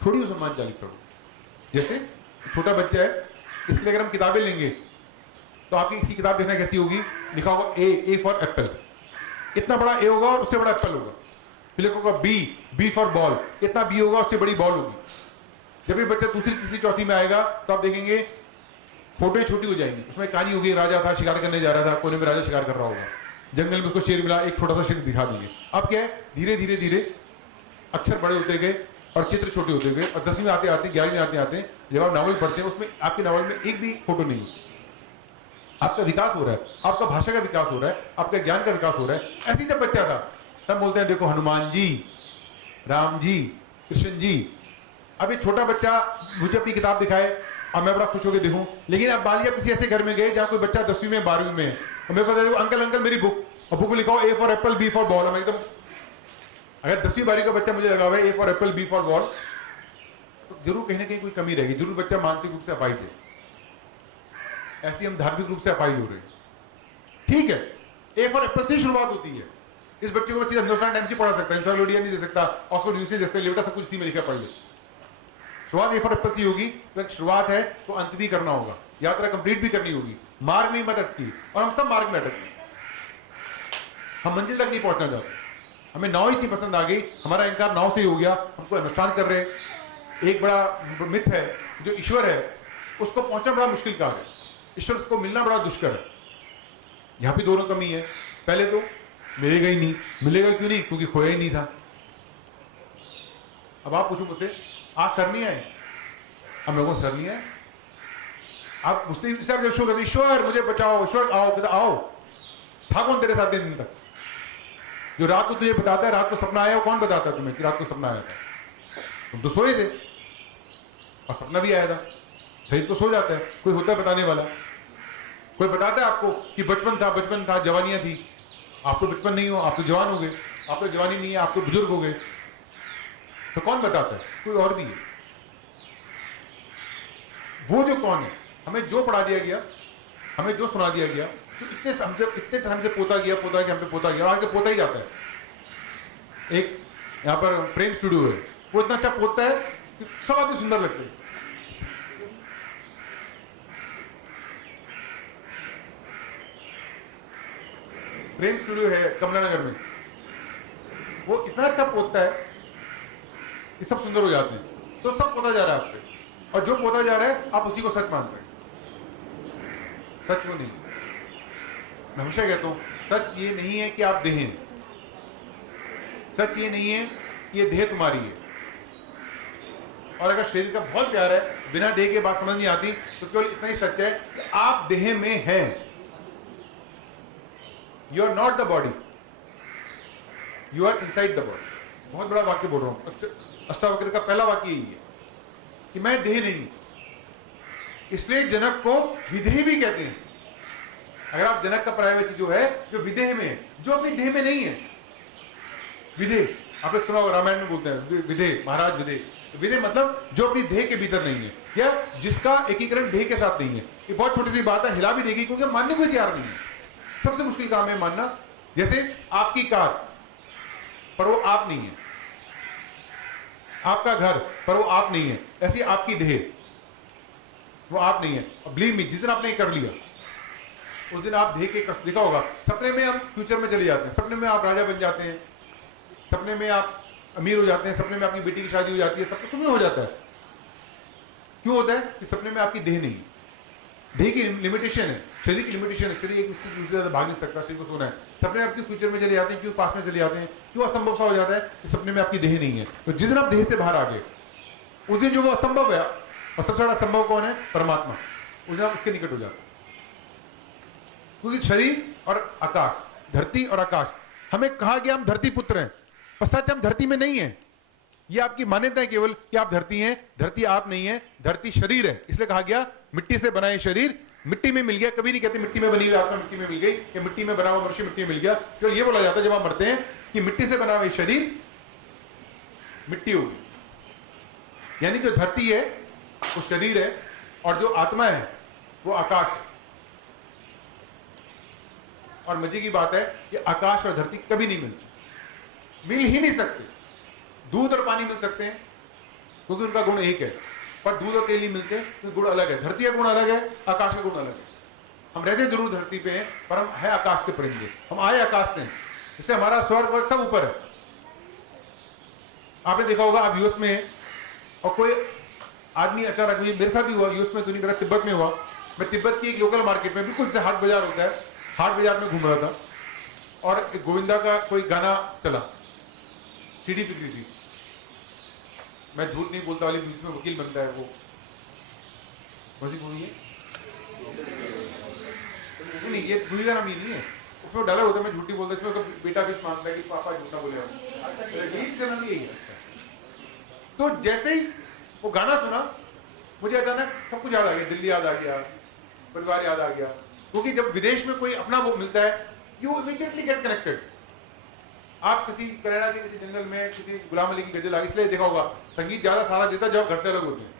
छोड़ी उस हनुमान चालीसा को। जैसे छोटा बच्चा है, इसलिए अगर हम किताबें लेंगे तो आपकी इसकी किताब देखना कैसी होगी, लिखा होगा ए फॉर एप्पल, इतना बड़ा ए होगा और उससे बड़ा एप्पल होगा। फिर लिखा होगा बी फॉर बॉल, इतना बी होगा उससे बड़ी बॉल होगी। जब ये बच्चा दूसरी तीसरी चौथी में आएगा तो आप देखेंगे फोटोएं छोटी हो जाएंगी, उसमें कहानी होगी, राजा था, शिकार करने जा रहा था, कोने में राजा शिकार कर रहा होगा, जंगल में उसको शेर मिला, एक छोटा सा शेर दिखा देंगे। अब क्या है, धीरे धीरे धीरे अक्षर बड़े होते गए, और चित्र छोटे होते गए, और 10वीं में आते आते 11वीं में आते आते जब आप नावल पढ़ते हैं उसमें आपके नावल में एक भी फोटो नहीं है। आपका विकास हो रहा है, आपका भाषा का विकास हो रहा है, आपका ज्ञान का विकास हो रहा है। ऐसे ही जब बच्चा था तब बोलते हैं देखो हनुमान जी, राम जी, कृष्ण जी। अब ये छोटा बच्चा मुझे अपनी किताब दिखाए और मैं बड़ा खुश होकर देखूं, लेकिन अब मान लिया किसी ऐसे घर में गए जहां कोई बच्चा 10वीं में 12वीं में है और मेरे को देखो अंकल अंकल मेरी बुक, और बुक में लिखा हो A for apple B for ball. मैं एकदम, अगर 10वीं 12वीं का बच्चा मुझे लगा हुआ है A for apple B for ball, तो जरूर कहीं ना कहीं कोई कमी रहेगी, जरूर बच्चा मानसिक रूप से अपाहिज है। ऐसी हम धार्मिक रूप से अपाहिज हो रहे हैं। ठीक है, ए फॉर एप्पल से ही शुरुआत होती है। इस बच्चे को बस हिंदुस्तान टाइम्स ही पढ़ा सकता है, इंसाइक्लोपीडिया नहीं दे सकता, ऑक्सफोर्ड यूनिवर्सिटी दे सकता है, बेटा सब कुछ इसी में लिखा पढ़ ले। शुरुआत ए फॉर एप्पल से होगी, तो शुरुआत है तो अंत भी करना होगा, यात्रा कंप्लीट भी करनी होगी। मार्ग में मत अटकी, और हम सब मार्ग में अटकते, हम मंजिल तक नहीं पहुंचना चाहते। हमें नाव इतनी पसंद आ गई, हमारा इनकार नाव से ही हो गया, हमको अनुष्ठान कर रहे। एक बड़ा मिथ है, जो ईश्वर है उसको पहुंचना बड़ा मुश्किल कार्य है, ईश्वर को मिलना बड़ा दुष्कर है। यहां भी दोनों कमी है। पहले तो मिलेगा ही नहीं, मिलेगा क्यों नहीं, क्योंकि खोया ही नहीं था। अब आप पूछो मुझसे आज सर नहीं आए, अब मेरे को सर नहीं आए, आप मुझसे जब शो करते ईश्वर मुझे बचाओ, ईश्वर आओ, कहता आओ, था कौन तेरे साथ दिन तक? जो रात को तुझे बताता है रात को सपना आया, वो कौन बताता है तुम्हें कि रात को सपना आया था? तुम तो सोए थे और सपना भी आया था। शरीर तो सो जाता है, कोई होता है बताने वाला, कोई बताता है आपको कि बचपन था जवानियां थी। आप तो बचपन नहीं हो, आप तो जवान हो गए, आप तो जवानी नहीं है, आप तो बुजुर्ग हो गए, तो कौन बताता है? कोई और भी है। वो जो कौन है, हमें जो पढ़ा दिया गया, हमें जो सुना दिया गया, तो इतने टाइम से पोता गया, हम पे पोता गया, आगे पोता ही जाता है। एक यहाँ पर प्रेम स्टूडियो है, वो इतना अच्छा पोतता है कि सब आदमी सुंदर लगते हैं। प्रेम स्टूडियो है कमला नगर में, वो इतना अच्छा पोतता है कि सब सुंदर हो जाते हैं। तो सब पोता जा रहा है आप पे, और जो पोता जा रहा है आप उसी को सच मानते हैं। सच वो नहीं, मैं हमेशा कहता हूं सच ये नहीं है कि आप देह हैं, सच ये नहीं है कि ये देह तुम्हारी है। और अगर शरीर का बहुत प्यार है, बिना देह के बात समझ नहीं आती, तो केवल इतना ही सच है कि आप देह में हैं। You are not the body, you are inside the body. बहुत बड़ा वाक्य बोल रहा हूं, अष्टावक्र का पहला वाक्य यही है कि मैं देह नहीं। इसलिए जनक को विदेह भी कहते हैं। अगर आप जनक का प्रायवची जो है, जो विदेह में है, जो अपनी देह में नहीं है। विदेह आपने सुना होगा, रामायण में बोलते हैं विदेह, महाराज विदेह। विदेह मतलब जो अपनी देह के भीतर नहीं है, या जिसका एकीकरण देह के साथ नहीं है। ये बहुत छोटी सी बात है, हिला भी देगी, क्योंकि मानने को तैयार नहीं है। सबसे मुश्किल काम है मानना। जैसे आपकी कार पर वो आप नहीं है, आपका घर पर वो आप नहीं है, ऐसी आपकी देह वो आप नहीं है। बिलीव मी, जिस दिन आपने कर लिया उस दिन आप देह के कष्ट देखा होगा। सपने में हम फ्यूचर में चले जाते हैं, सपने में आप राजा बन जाते हैं, सपने में आप अमीर हो जाते हैं, सपने में अपनी बेटी की शादी हो जाती है, सब कुछ तुम्हें हो जाता है। क्यों होता है? कि सपने में आपकी देह नहीं, देह की लिमिटेशन है, शरीर की लिमिटेशन है। शरीर एक दूसरे से भाग नहीं सकता, शरीर को सोना है। सपने में आपके फ्यूचर में चले जाते हैं, क्यों पास में चले जाते हैं, क्यों असंभव सा हो जाता है कि सपने में आपकी देह नहीं है। तो जिस दिन आप देह से बाहर आ गए, उस दिन जो वो असंभव है, और सबसे बड़ा असंभव कौन है? परमात्मा। उस दिन आप उसके निकट हो जाते हैं। क्योंकि शरीर और आकाश, धरती और आकाश, हमें कहा गया हम धरती पुत्र हैं, पर सच हम धरती में नहीं है। ये आपकी मान्यता है केवल कि आप धरती हैं, धरती आप नहीं है, धरती शरीर है। इसलिए कहा गया मिट्टी से बना ये शरीर मिट्टी में मिल गया। कभी नहीं कहते मिट्टी में बनी हुई आत्मा मिट्टी में मिल गई, या मिट्टी में बना हुआ मनुष्य मिट्टी में मिल गया। केवल ये बोला जाता है जब आप मरते हैं कि मिट्टी से बना हुआ शरीर मिट्टी होगी। यानी जो धरती है वो शरीर है, और जो आत्मा है वो आकाश है। और मजे की बात है कि आकाश और धरती कभी नहीं मिलती, मिल ही नहीं सकते। दूध और पानी मिल सकते हैं क्योंकि उनका गुण एक है, पर दूध और तेल ही मिलते हैं क्योंकि गुण अलग है। धरती का गुण अलग है, आकाश का गुण अलग है। हम रहते जरूर धरती पे हैं, पर हम है आकाश के परिंदे, हम आए आकाश से हैं। इसलिए हमारा स्वर्ग और सब ऊपर है। आपने देखा होगा, आप यूएस में हैं और कोई आदमी अचानक, मेरे साथ भी हुआ, यूएस में तो नहीं, मेरा तिब्बत में हुआ। मैं तिब्बत की एक लोकल मार्केट में, बिल्कुल से हाट बाजार होता है, हाट बाजार में घूम रहा था, और गोविंदा का कोई गाना चला, सीडी पिकरी थी। मैं झूठ नहीं बोलता वाली बीच में वकील बनता है, वो कौन सी मूवी है? नहीं, ये मूवी का नाम ये नहीं है। उसमें डाला होता है मैं झूठी बोलता, इसमें उसका बेटा भी मानता है कि पापा झूठा बोले। गीत का नाम यही है। तो जैसे ही वो गाना सुना, मुझे अचानक सब कुछ याद आ गया, दिल्ली याद आ गया, परिवार याद आ गया। क्योंकि जब विदेश में कोई अपना वो मिलता है, यू इमीडिएटली गेट कनेक्टेड। आप किसी कनाडा के किसी जंगल में किसी गुलाम अली की गजल आ, इसलिए देखा होगा संगीत ज्यादा सारा देता जब घर से अलग होते हैं।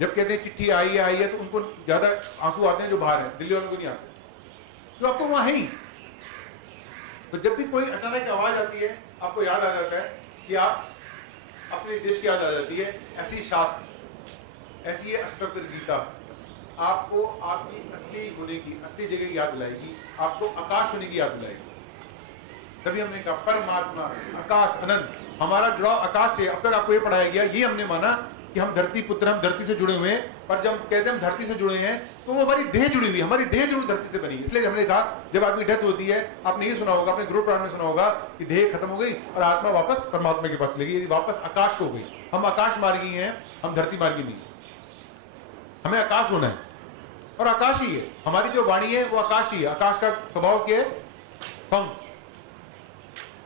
जब कहते हैं चिट्ठी आई है तो उनको ज्यादा आंसू आते हैं जो बाहर हैं, दिल्ली वालों को नहीं आते, तो आपको वहां है ही। तो जब भी कोई अचानक आवाज आती है, आपको याद आ जाता है कि आप अपने देश की याद आ जाती है। ऐसी शास्त्र, ऐसी है अष्टोत्तर गीता, आपको आपकी असली होने की, असली जगह की याद दिलाएगी, आपको आकाश होने की याद दिलाएगी। तभी हमने कहा परमात्मा आकाश अनंत, हमारा जुड़ाव आकाश से। अब तक आपको ये पढ़ाया गया, ये हमने माना कि हम धरती पुत्र, हम धरती से जुड़े हुए हैं। पर जब कहते हैं हम धरती से जुड़े हैं, तो वो हमारी देह जुड़ी हुई है, हमारी देह जुड़ी धरती से बनी। इसलिए हमने कहा जब आदमी डेथ होती है, आपने ये सुना होगा, अपने गुरु पुराण में सुना होगा कि देह खत्म हो गई और आत्मा वापस परमात्मा के पास चली गई, वापस आकाश हो गई। हम आकाश मार्गी हैं, हम धरती मार्गी नहीं। हमें आकाश होना है और आकाश ही है। हमारी जो वाणी है वो आकाश ही है। आकाश का स्वभाव क्या है? पंख।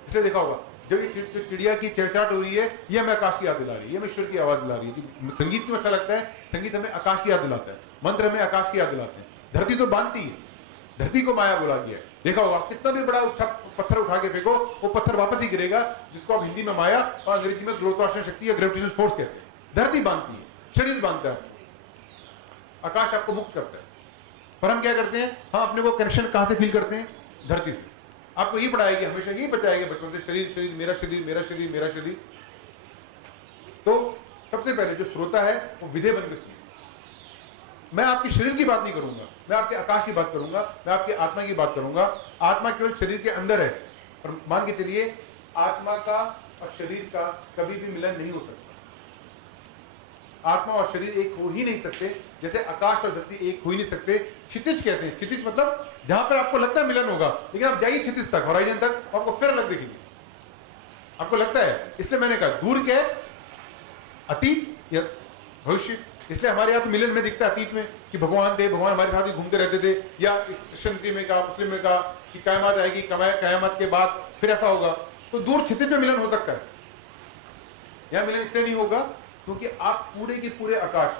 इसलिए देखा होगा जब ये चिड़िया की चहचहाट हो रही है, ये हमें आकाश की याद दिला रही है, हमें ईश्वर की आवाज दिला रही है। संगीत क्यों अच्छा लगता है? संगीत हमें आकाश की याद दिलाता है, मंत्र हमें आकाश की याद दिलाते हैं। धरती तो बांधती है, धरती को माया बोला गया है। देखा होगा कितना भी बड़ा पत्थर उठा के फेंको, वो पत्थर वापस ही गिरेगा, जिसको आप हिंदी में माया और अंग्रेजी में गुरुत्वाकर्षण शक्ति या ग्रेविटेशनल फोर्स कहते हैं। धरती बांधती है, शरीर बांधता है, आकाश आपको मुक्त करता है। पर हम क्या करते हैं? हम अपने को कनेक्शन कहां से फील करते हैं? धरती से। आपको ये पढ़ाया गया, हमेशा ये बताया गया बचपन से, शरीर शरीर मेरा शरीर मेरा शरीर मेरा शरीर। तो सबसे पहले जो श्रोता है वो विधेय बनकर सुने। मैं आपके शरीर की बात नहीं करूंगा, मैं आपके आकाश की बात करूंगा, मैं आपके आत्मा की बात करूंगा। आत्मा केवल शरीर के अंदर है, और मान के चलिए आत्मा का और शरीर का कभी भी मिलन नहीं हो सकता। आत्मा और शरीर एक हो ही नहीं सकते, जैसे आकाश और धरती एक हो ही नहीं सकते। क्षितिज कहते हैं, क्षितिज मतलब जहां पर आपको लगता है मिलन होगा, लेकिन आप जाइए क्षितिज तक, होराइजन तक, आपको फिर अलग दिखेगी, आपको लगता है। इसलिए मैंने कहा दूर क्या है? अतीत या भविष्य। इसलिए हमारे यहाँ तो मिलन में दिखता है अतीत में कि भगवान थे, भगवान हमारे साथ ही घूमते रहते थे, या क्रिश्चियनिटी में कहा, मुस्लिम में कहा कि कयामत आएगी, कयामत के बाद फिर ऐसा होगा। तो दूर क्षितिज में मिलन हो सकता है, यहां मिलन इसलिए नहीं होगा क्योंकि आप पूरे के पूरे आकाश।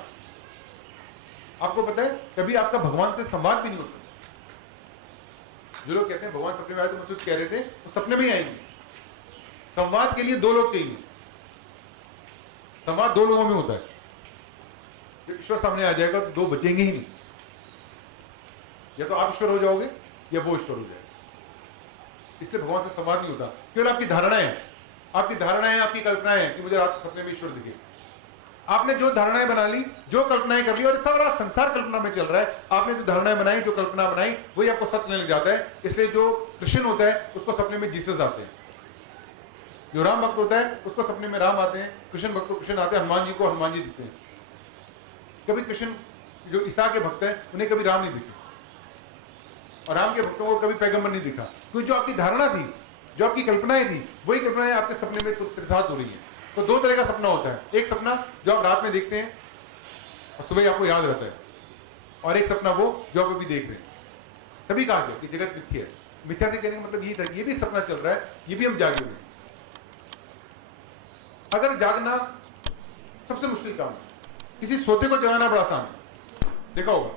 आपको पता है कभी आपका भगवान से संवाद भी नहीं हो सकता। जो लोग कहते हैं भगवान सपने में आए, तो मुझसे कह रहे थे वो सपने में ही आएंगे। संवाद के लिए दो लोग चाहिए। संवाद दो लोगों में होता है। जब ईश्वर सामने आ जाएगा तो दो बचेंगे ही नहीं, या तो आप ईश्वर हो जाओगे या वो ईश्वर हो जाएगा। इसलिए भगवान से संवाद नहीं होता, केवल आपकी धारणाएं, आपकी धारणाएं, आपकी कल्पनाएं हैं कि मुझे रात सपने में ईश्वर दिखे। आपने जो धारणाएं बना ली, जो कल्पनाएं कर ली, और सारा संसार कल्पना में चल रहा है। आपने जो धारणाएं बनाई, जो कल्पना बनाई, वही आपको सच लगने लग जाता है। इसलिए जो क्रिश्चियन होता है उसको सपने में जीसस आते हैं, जो राम भक्त होता है उसको सपने में राम आते हैं, कृष्ण भक्त को कृष्ण आते हैं, हनुमान जी को हनुमान जी दिखते हैं। कभी कृष्ण जो ईसा के भक्त हैं उन्हें कभी राम नहीं दिखे, और राम के भक्तों को कभी पैगंबर नहीं दिखा, क्योंकि जो आपकी धारणा थी, जो आपकी कल्पनाएं थी, वही कल्पनाएं आपके सपने में प्रसाद हो रही है। तो दो तरह का सपना होता है, एक सपना जो आप रात में देखते हैं और सुबह आपको याद रहता है, और एक सपना वो जो आप अभी देख रहे हैं। तभी कहा गया कि जगत मिथ्या है। मिथ्या से कहने का मतलब ये था कि ये भी एक सपना चल रहा है, ये भी हम जागे हुए हैं। अगर जागना सबसे मुश्किल काम है, किसी सोते को जगाना बड़ा आसान है। देखा होगा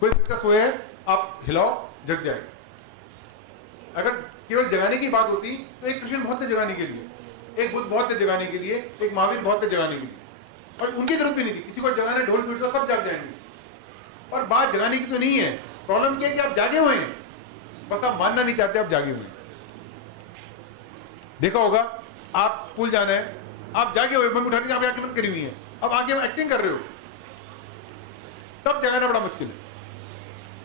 कोई बच्चा सोया है, आप हिलाओ जग जाएगा। अगर केवल जगाने की बात होती तो एक कृष्ण बहुत थे जगाने के लिए, एक बुद्ध बहुत थे जगाने के लिए, एक महावीर बहुत थे जगाने के लिए, और उनकी जरूरत भी नहीं थी। किसी को जगाना ढोल पीट दो, सब जाग जाएंगे। और बात जगाने की तो नहीं है, प्रॉब्लम क्या है कि आप जागे हुए हैं, बस आप मानना नहीं चाहते आप जागे हुए हैं। देखा होगा आप स्कूल जाना है, आप जागे हुए, मम्मी उठाने की आप आंखें बंद करी हुई है, अब आगे एक्टिंग कर रहे हो, तब जगाना बड़ा मुश्किल है।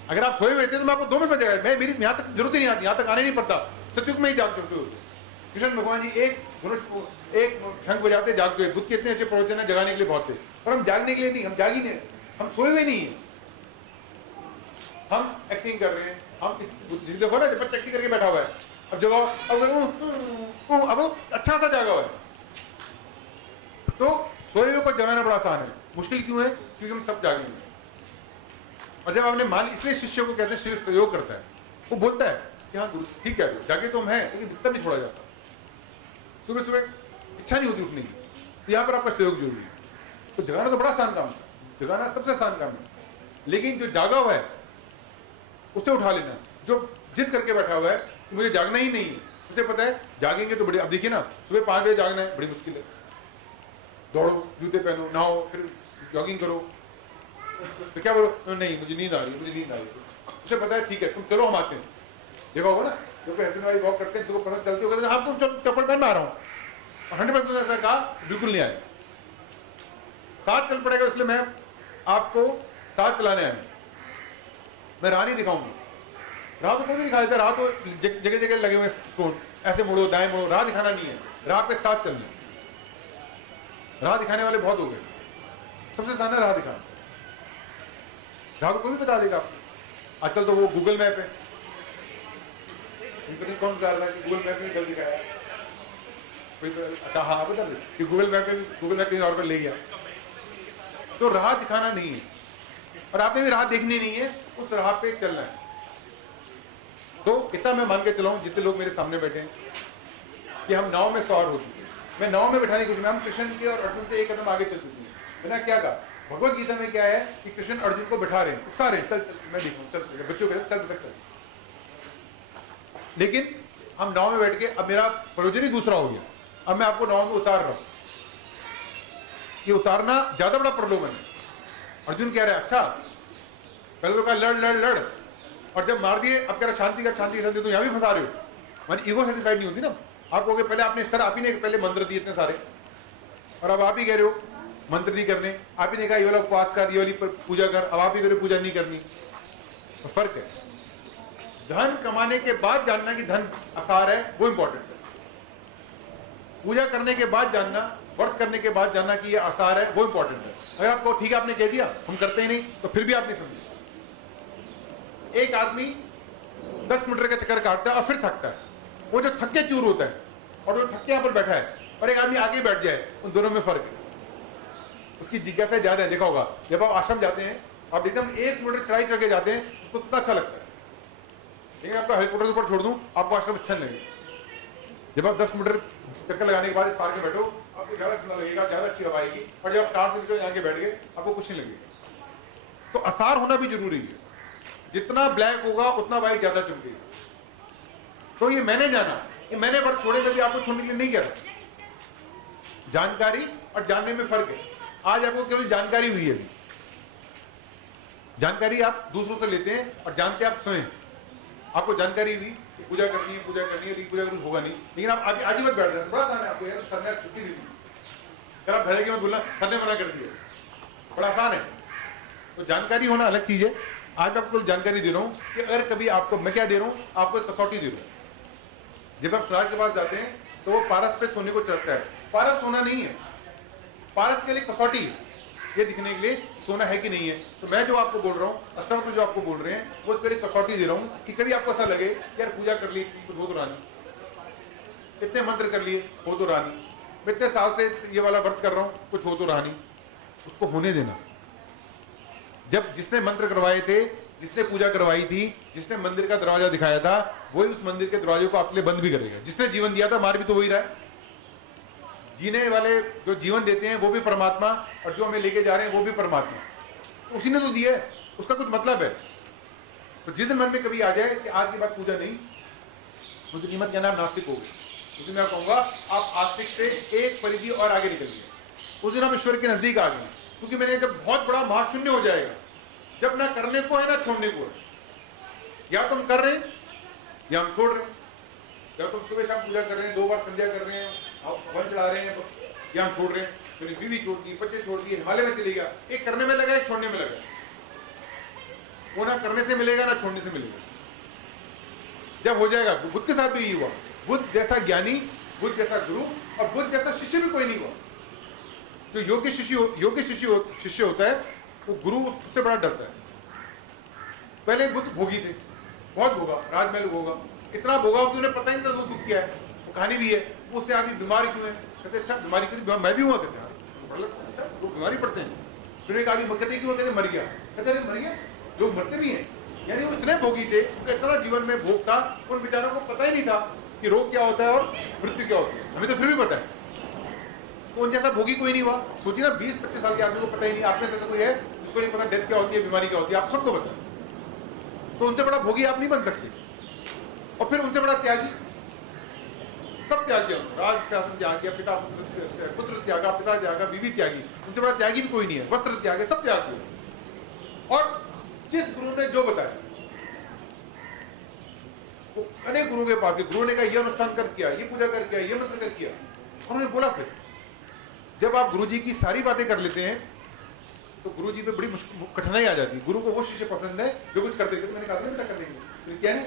अगर आप सोए हुए थे तो मैं आपको 2 मिनट में जगाया, मैं मेरी यहां तक जरूरत ही नहीं आती, यहां तक आने नहीं पड़ता, सतयुग में ही जाग चुके होते। कृष्ण भगवान जी एक धनुष, एक शंख बजाते जागते हुए। बुद्ध के इतने अच्छे प्रवचन है जगाने के लिए बहुत थे, और हम जागने के लिए नहीं, हम जागी नहीं, हम सोए हुए नहीं है, हम एक्टिंग कर रहे हैं। हम इस देखो ना, बच्चा एक्टिंग करके बैठा हुआ है, अब जगाओ, अब अच्छा सा जागा हुआ है, तो सोए हुए को जगाना बड़ा आसान है, मुश्किल क्यों है? क्योंकि हम सब जागेंगे। और जब आपने मान, इसलिए शिष्य को कहते हैं शिष्य सहयोग करता है, वो बोलता है कि हाँ गुरु ठीक है, जागे तो हम हैं, लेकिन बिस्तर नहीं छोड़ा जाता, सुबह सुबह इच्छा नहीं होती उठने की, तो यहाँ पर आपका सहयोग जरूरी है। तो जगाना तो बड़ा आसान काम है, जगाना सबसे आसान काम है, लेकिन जो जागा हुआ है उसे उठा लेना। जो जिद करके बैठा हुआ है कि मुझे जागना ही नहीं है, उसे पता है जागेंगे तो बड़ी, अब देखिए ना सुबह 5 बजे जागना है बड़ी मुश्किल है, दौड़ो, जूते पहनो, नहाओ, फिर जॉगिंग करो, तो क्या बोलो नहीं मुझे नींद आ रही है, मुझे नींद आ रही है। उसे पता है ठीक है तुम चलो हम आते हैं। देखा होगा ना जो हस्बैंड वाइफ वॉक करते हैं, जो पसंद चलते हो हाँ तुम चलो चप्पल पहन में आ रहा हूँ, 100% ऐसा कहा बिल्कुल नहीं आए, साथ चल पड़ेगा। इसलिए मैं आपको साथ चलाने आया, मैं राह नहीं दिखाऊंगा, राह तो कोई नहीं दिखा देता, राह तो जगह जगह लगे हुए स्टोन, ऐसे मुड़ो दाएं मुड़ो, राह दिखाना नहीं है, राह पे साथ चलना। राह दिखाने वाले बहुत हो गए, सबसे आसान है राह दिखाना, राह तो कोई भी बता देगा आपको। आजकल तो वो गूगल मैप है, कौन बता रहा है कि गूगल मैप में गलत दिखाया, हाँ बता दे कि गूगल मैप कहीं और पर ले गया। तो राह दिखाना नहीं है, और आपने भी राह देखनी नहीं है, उस राह पे चलना है। तो इतना मैं मान के चलाऊं, जितने लोग मेरे सामने बैठे हैं कि हम नाव में सवार हो चुके हैं, मैं नाव में बैठाने की, हम कृष्ण के और अर्जुन से एक कदम आगे चल चुके हैं। मैंने क्या कहा, भगवत गीता में क्या है कि कृष्ण अर्जुन को बैठा रहे हैं, सारे चल, मैं देखूं चल, बच्चों के साथ चल, लेकिन हम नाव में बैठ के, अब मेरा प्रयोजन ही दूसरा हो गया, अब मैं आपको नाव में उतार रहा हूं। ये उतारना ज्यादा बड़ा प्रलोभन है। अर्जुन कह रहा है अच्छा, पहले तो कहा लड़ लड़ लड़, और जब मार दिए अब कह रहा शांति कर शांति शांति, तो यहां भी फंसा रहे हो, मानी ईगो सेटिस्फाइड नहीं होती ना। आप कहोगे पहले आपने सर आप ही ने पहले मंत्र दिए इतने सारे, और अब आप ही कह रहे हो मंत्र नहीं करने, आप ही ने कहा ये वाला उपवास कर, ये वाली पूजा कर, अब आप ही कह रहे हो पूजा नहीं करनी। तो फर्क है, धन कमाने के बाद जानना कि धन आसार है, वो इंपॉर्टेंट है। पूजा करने के बाद जानना, व्रत करने के बाद जानना कि ये आसार है, वो इंपॉर्टेंट है। अगर आपको ठीक है आपने कह दिया हम करते ही नहीं, तो फिर भी आप नहीं समझे। एक आदमी 10 मीटर का चक्कर काटता है और फिर थकता है, वो जो थक के चूर होता है और जो थक के यहाँ पर बैठा है, और एक आदमी आगे बैठ जाए, उन दोनों में फर्क है, उसकी जिज्ञासा ज्यादा है। देखा होगा जब आप आश्रम जाते हैं, आप एकदम 1 मीटर चढ़ाई करके जाते हैं, उसको कितना अच्छा लगता है। लेकिन आपका हेलीकॉप्टर ऊपर छोड़ दूं, आपको आश्रम अच्छा नहीं लगेगा। जब आप 10 मीटर चक्कर लगाने के बाद इस पार्क में बैठो, आपको ज्यादा ठंडा लगेगा, ज्यादा अच्छी हवा आएगी, और जब आप कार से निकल आगे बैठ गए आपको कुछ नहीं लगेगा। तो आसार होना भी जरूरी है, जितना ब्लैक होगा उतना व्हाइट ज्यादा चमकेगा। तो ये मैंने जाना, ये मैंने व्रत छोड़े में भी आपको छोड़ने के लिए नहीं कह रहा। जानकारी और जानने में फर्क है। आज आपको केवल जानकारी हुई है, जानकारी आप दूसरों से लेते हैं और जानते आप स्वयं। आपको जानकारी दी पूजा करनी है, पूजा करनी है, लेकिन पूजा कुछ होगा नहीं, लेकिन आप आज ही मत बैठ जाते, बड़ा आसान है। आपको यार सर ने छुट्टी दी थी, अगर आप धैर्य की मत बोलना, सर ने मना कर दिया, बड़ा आसान है। तो जानकारी होना अलग चीज है। आज मैं आपको जानकारी दे रहा हूं कि अगर कभी आपको, मैं क्या दे रहा हूं आपको, एक कसौटी दे रहा हूं। जब आप सुनार के पास जाते हैं तो वो पारस पे सोने को चढ़ता है, पारस सोना नहीं है, पारस के लिए कसौटी है, ये दिखने के लिए सोना है कि नहीं है। तो मैं जो आपको बोल रहा हूँ, कस्टमर को जो आपको बोल रहे हैं, वो एक कसौटी दे रहा हूँ कि कभी आपको ऐसा लगे यार पूजा कर ली कुछ हो तो रानी, इतने मंत्र कर लिए हो तो रानी, मैं इतने साल से ये वाला व्रत कर रहा हूँ कुछ हो तो रानी, उसको होने देना। जब जिसने मंत्र करवाए थे, जिसने पूजा करवाई थी, जिसने मंदिर का दरवाजा दिखाया था, वही उस मंदिर के दरवाजे को आपके लिए बंद भी करेगा। जिसने जीवन दिया था, मार भी तो वही रहा है। जीने वाले जो जीवन देते हैं वो भी परमात्मा, और जो हमें लेके जा रहे हैं वो भी परमात्मा, तो उसी ने तो दिया है, उसका कुछ मतलब है। तो जिस दिन मन में कभी आ जाए कि आज के बाद पूजा नहीं, मुझे कीमत क्या नाम नास्तिक हो गए, उस दिन मैं कहूंगा आप आस्तिक से एक परिधि और आगे निकल गए, उस दिन आप ईश्वर के नजदीक आ गए। क्योंकि मैंने जब बहुत बड़ा महाशून्य हो जाएगा, जब ना करने को है ना छोड़ने को है, या तुम कर रहे हैं या हम छोड़ रहे हैं। जब तुम सुबह शाम पूजा कर रहे हैं, 2 बार संध्या कर रहे हैं, वन चढ़ा रहे हैं, या हम छोड़ रहे हैं। मैंने बीवी छोड़ दी, बच्चे छोड़ दिए, हिमालय में चले गया, एक करने में लगा एक छोड़ने में लगा। वो ना करने से मिलेगा ना छोड़ने से मिलेगा। जब हो जाएगा, बुद्ध के साथ भी यही हुआ। बुद्ध जैसा ज्ञानी, बुद्ध जैसा गुरु और बुद्ध जैसा शिष्य भी कोई नहीं हुआ। जो योग्य शिष्य होता है वो गुरु उससे बड़ा डरता है। पहले बुद्ध भोगी थे, बहुत भोगा, राजमहल भोगा, इतना भोगा कि उन्हें पता ही नहीं था दुख क्या है। वो कहानी भी है, उसने आदमी बीमार क्यों है, कहते अच्छा बीमारी क्यों, मैं भी हुआ कहते हैं। लोग बीमारी पड़ते हैं। फिर एक आदमी कहते कि वो कहते मर गया, कहते मर गया, लोग मरते भी हैं। यानी वो इतने भोगी थे, उनका इतना जीवन में भोग था, उन बेचारों को पता ही नहीं था कि रोग क्या होता है और मृत्यु क्या होती है। हमें तो फिर भी पता है। तो उन जैसा भोगी कोई नहीं हुआ। सोचिए ना, 20-25 साल के आदमी को पता ही नहीं। आप में से तो कोई है जिसको नहीं पता डेथ क्या होती है, बीमारी क्या होती है, आप सबको पता है। तो उनसे बड़ा भोगी आप नहीं बन सकते। और फिर उनसे बड़ा त्यागी, सब त्याग किया, राज शासन त्याग किया, पिता पुत्र त्यागा, पिता त्यागा, बीवी त्यागी, उनसे बड़ा त्यागी भी कोई नहीं है। वस्त्र त्यागे, सब त्याग किया। और जिस गुरु ने जो बताया, वो अनेक गुरु के पास, गुरु ने कहा ये अनुष्ठान कर किया, ये पूजा कर किया, ये मंत्र कर किया, और उन्होंने बोला। फिर जब आप गुरु जी की सारी बातें कर लेते हैं तो गुरु जी पे बड़ी मुश्किल कठिनाई आ जाती है। गुरु को वो शिष्य पसंद है जो कुछ कर देंगे। तो मैंने कहा था बेटा कर देंगे, तो क्या है,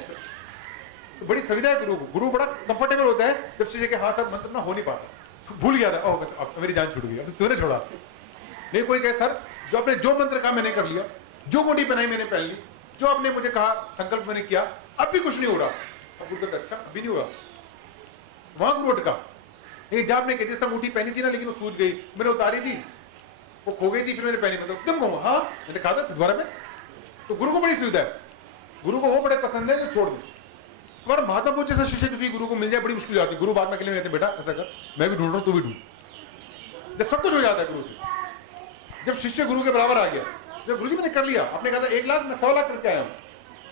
तो बड़ी सुविधा है गुरु को। गुरु बड़ा कंफर्टेबल होता है जब शिष्य के हाँ सर मंत्र ना हो नहीं पाता, भूल गया था, अब मेरी जान छूट गई, अब तूने छोड़ा। नहीं, कोई कहे सर जो आपने जो मंत्र कहा मैंने कर लिया, जो मोटी पहनाई मैंने पहन ली, जो आपने मुझे कहा संकल्प मैंने किया, अब भी कुछ नहीं हो रहा। अब गुरु कहता अच्छा अभी नहीं हो रहा, वहां गुरु अटका। जब आपने कहती सब मुठी पहनी थी ना, लेकिन वो सूझ गई, मैंने उतारी थी, वो खो गई थी, फिर मैंने पहनी, मतलब तुम कहूँ हाँ मैंने कहा था दोबारा पे। तो गुरु को बड़ी सुविधा है, गुरु को वो बड़े पसंद है तो छोड़ दो। पर महात्मा बुद्ध जैसा शिष्य किसी गुरु को मिल जाए बड़ी मुश्किल जाती है। गुरु बाद में अकेले कहते बेटा ऐसा कर, मैं भी ढूंढ रहा हूँ, तू भी ढूंढ। जब सब कुछ हो जाता है गुरु से, जब शिष्य गुरु के बराबर आ गया, जब गुरु जी मैंने कर लिया, आपने कहा था 1 लाख, मैं 100 लाख करके आया हूँ।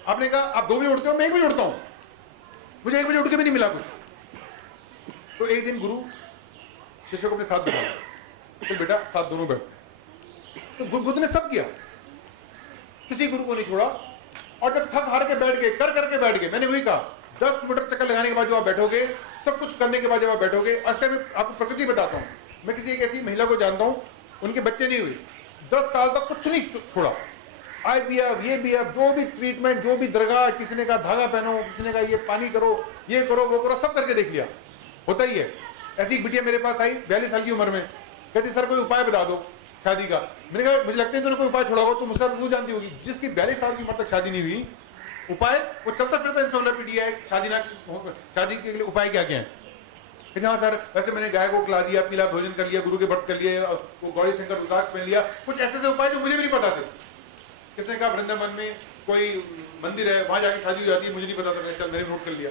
आपने कहा आप 2 बजे उठते हो, मैं 1 बजे उठता हूँ, मुझे 1 बजे उठ के भी नहीं मिला कुछ। तो एक दिन गुरु शिष्य को अपने साथ बिठाया, तो बेटा साथ दोनों बैठ। तो बुद्ध ने सब किया, किसी गुरु को नहीं छोड़ा। और जब थक हार के बैठ गए, कर करके बैठ गए, मैंने वही कहा 10 मीटर चक्कर लगाने के बाद जो आप बैठोगे, सब कुछ करने के बाद जब आप बैठोगे, आज तक मैं आपको प्रकृति बताता हूँ। मैं किसी एक ऐसी महिला को जानता हूँ, उनके बच्चे नहीं हुए, 10 साल तक कुछ नहीं छोड़ा। IVF, ये भी, जो भी ट्रीटमेंट, जो भी दरगाह, किसी ने कहा धागा पहनो, किसी ने कहा ये पानी करो, ये करो, वो करो, सब करके देख लिया, होता ही है। ऐसी बिटिया मेरे पास आई 42 साल की उम्र में, कहती सर कोई उपाय बता दो शादी का। मैंने कहा मुझे लगता है तुमने कोई उपाय छोड़ा होगा, तो मुझसे तू जानती होगी, जिसकी 42 साल की उम्र तक शादी नहीं हुई, उपाय वो चलता फिरता इंसोम्निया है, शादी के लिए उपाय क्या क्या है। हाँ सर वैसे मैंने गाय को खिला दिया, पीला भोजन कर लिया, गुरु के व्रत कर लिए, वो गौरी शंकर रुद्राक्ष पहन लिया, कुछ ऐसे ऐसे उपाय जो मुझे भी नहीं पता थे। किसने कहा वृंदावन में कोई मंदिर है, वहां जाके शादी हो जाती है, मुझे नहीं पता था, मैंने नोट कर लिया।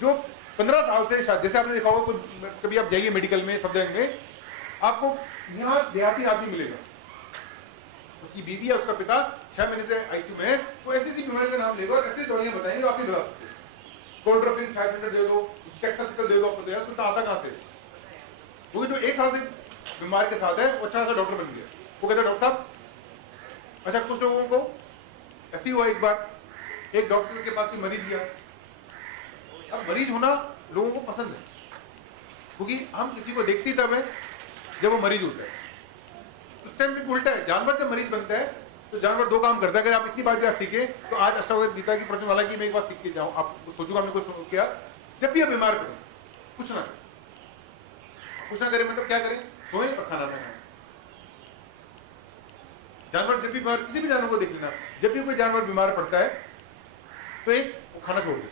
जो 15 साल से जैसे आपने देखा होगा, कभी आप जाइए मेडिकल में, सफदरजंग में, आपको यहाँ देहाती आदमी मिलेगा, उसकी बीवी है, उसका पिता 6 महीने से आईसीयू में है, वो ऐसी ऐसी बीमारी का नाम लेगा और ऐसी दवाइयां बताएंगे जो आप नहीं बता सकते। कोल्ड्रोफिन 500 दे दो, टेक्सासिकल दे दो, आपको दे उसको आता कहाँ से? वो जो 1 साल से बीमार के साथ है, वो अच्छा सा डॉक्टर बन गया। वो कहता है डॉक्टर साहब, अच्छा कुछ लोगों को ऐसी हुआ, एक बार एक डॉक्टर के पास मरीज गया। अब मरीज होना लोगों को पसंद है, क्योंकि हम किसी को देखते तब है जब वो मरीज होता है। उस टाइम पे उल्टा है, जानवर जब मरीज बनता है तो जानवर 2 काम करता है। अगर आप इतनी बात सीखे तो आज अष्टावक्र गीता की प्रवचन वाला की मैं एक बात सीख के जाऊँ, आप सोचूगा हमने कुछ किया, जब भी आप बीमार पड़े कुछ ना करें, कुछ ना करें मतलब क्या करें, सोए और खाना ना खाएं। जानवर जब भी बीमार, किसी भी जानवर को देख लेना, जब भी कोई जानवर बीमार पड़ता है तो एक वो खाना छोड़ दे।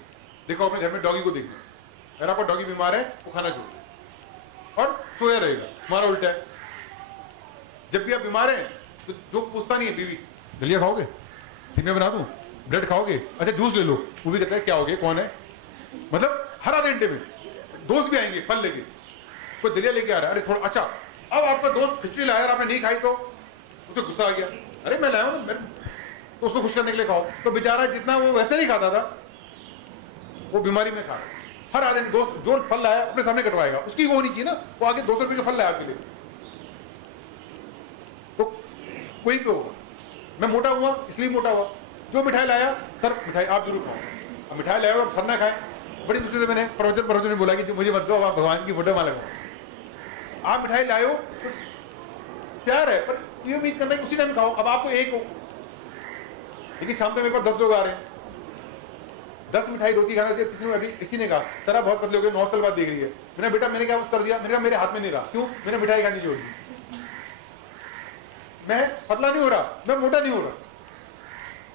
देखो अपने घर में डॉगी को देखना, अगर आपका डॉगी बीमार है वो खाना छोड़ दे और सोया रहेगा। हमारा उल्टा है, जब भी आप बीमार हैं तो जो पूछता नहीं है बीवी, दलिया खाओगे, सीमे बना दूं, ब्रेड खाओगे, अच्छा जूस ले लो, वो भी कहता है क्या हो गया, कौन है, मतलब हर आधे घंटे में दोस्त भी आएंगे फल लेके, कोई दलिया लेके आ रहा है, अरे थोड़ा अच्छा, अब आपका दोस्त खिचड़ी लाया और आपने नहीं खाई तो उसे गुस्सा आ गया, अरे मैं लाया हूं तो उसको खुश करने के लिए खाओ। तो बेचारा जितना वो वैसे नहीं खाता था, वो बीमारी में खा रहा है। हर आदमी दोस्त जो फल लाया अपने सामने कटवाएगा, उसकी वो होनी चाहिए ना, वो आगे 200 रुपये का फल लाया आपके लिए, तो कोई पे होगा। मैं मोटा हुआ इसलिए मोटा हुआ, जो मिठाई लाया सर मिठाई आप जरूर खाओ, अब मिठाई लाया आप सर ना खाए। बड़ी मुझसे मैंने प्रवचन में बोला कि मुझे मत दो, आप भगवान की फोटो माला लगाओ, आप मिठाई लाए हो तो प्यार है, पर ये उम्मीद करना है उसी टाइम खाओ। अब आप तो एक हो, लेकिन शाम तक मेरे पास 10 लोग आ रहे हैं, 10 मिठाई रोटी खाना, किसी ने अभी किसी ने कहा सर आप बहुत पतले हो गए, 9 साल बाद देख रही है। मैंने बेटा मैंने क्या कर दिया, मैंने कहा मेरे हाथ में नहीं रहा, क्यों, मैंने मिठाई खानी छोड़ दी। मैं पतला नहीं हो रहा, मैं मोटा नहीं हो रहा,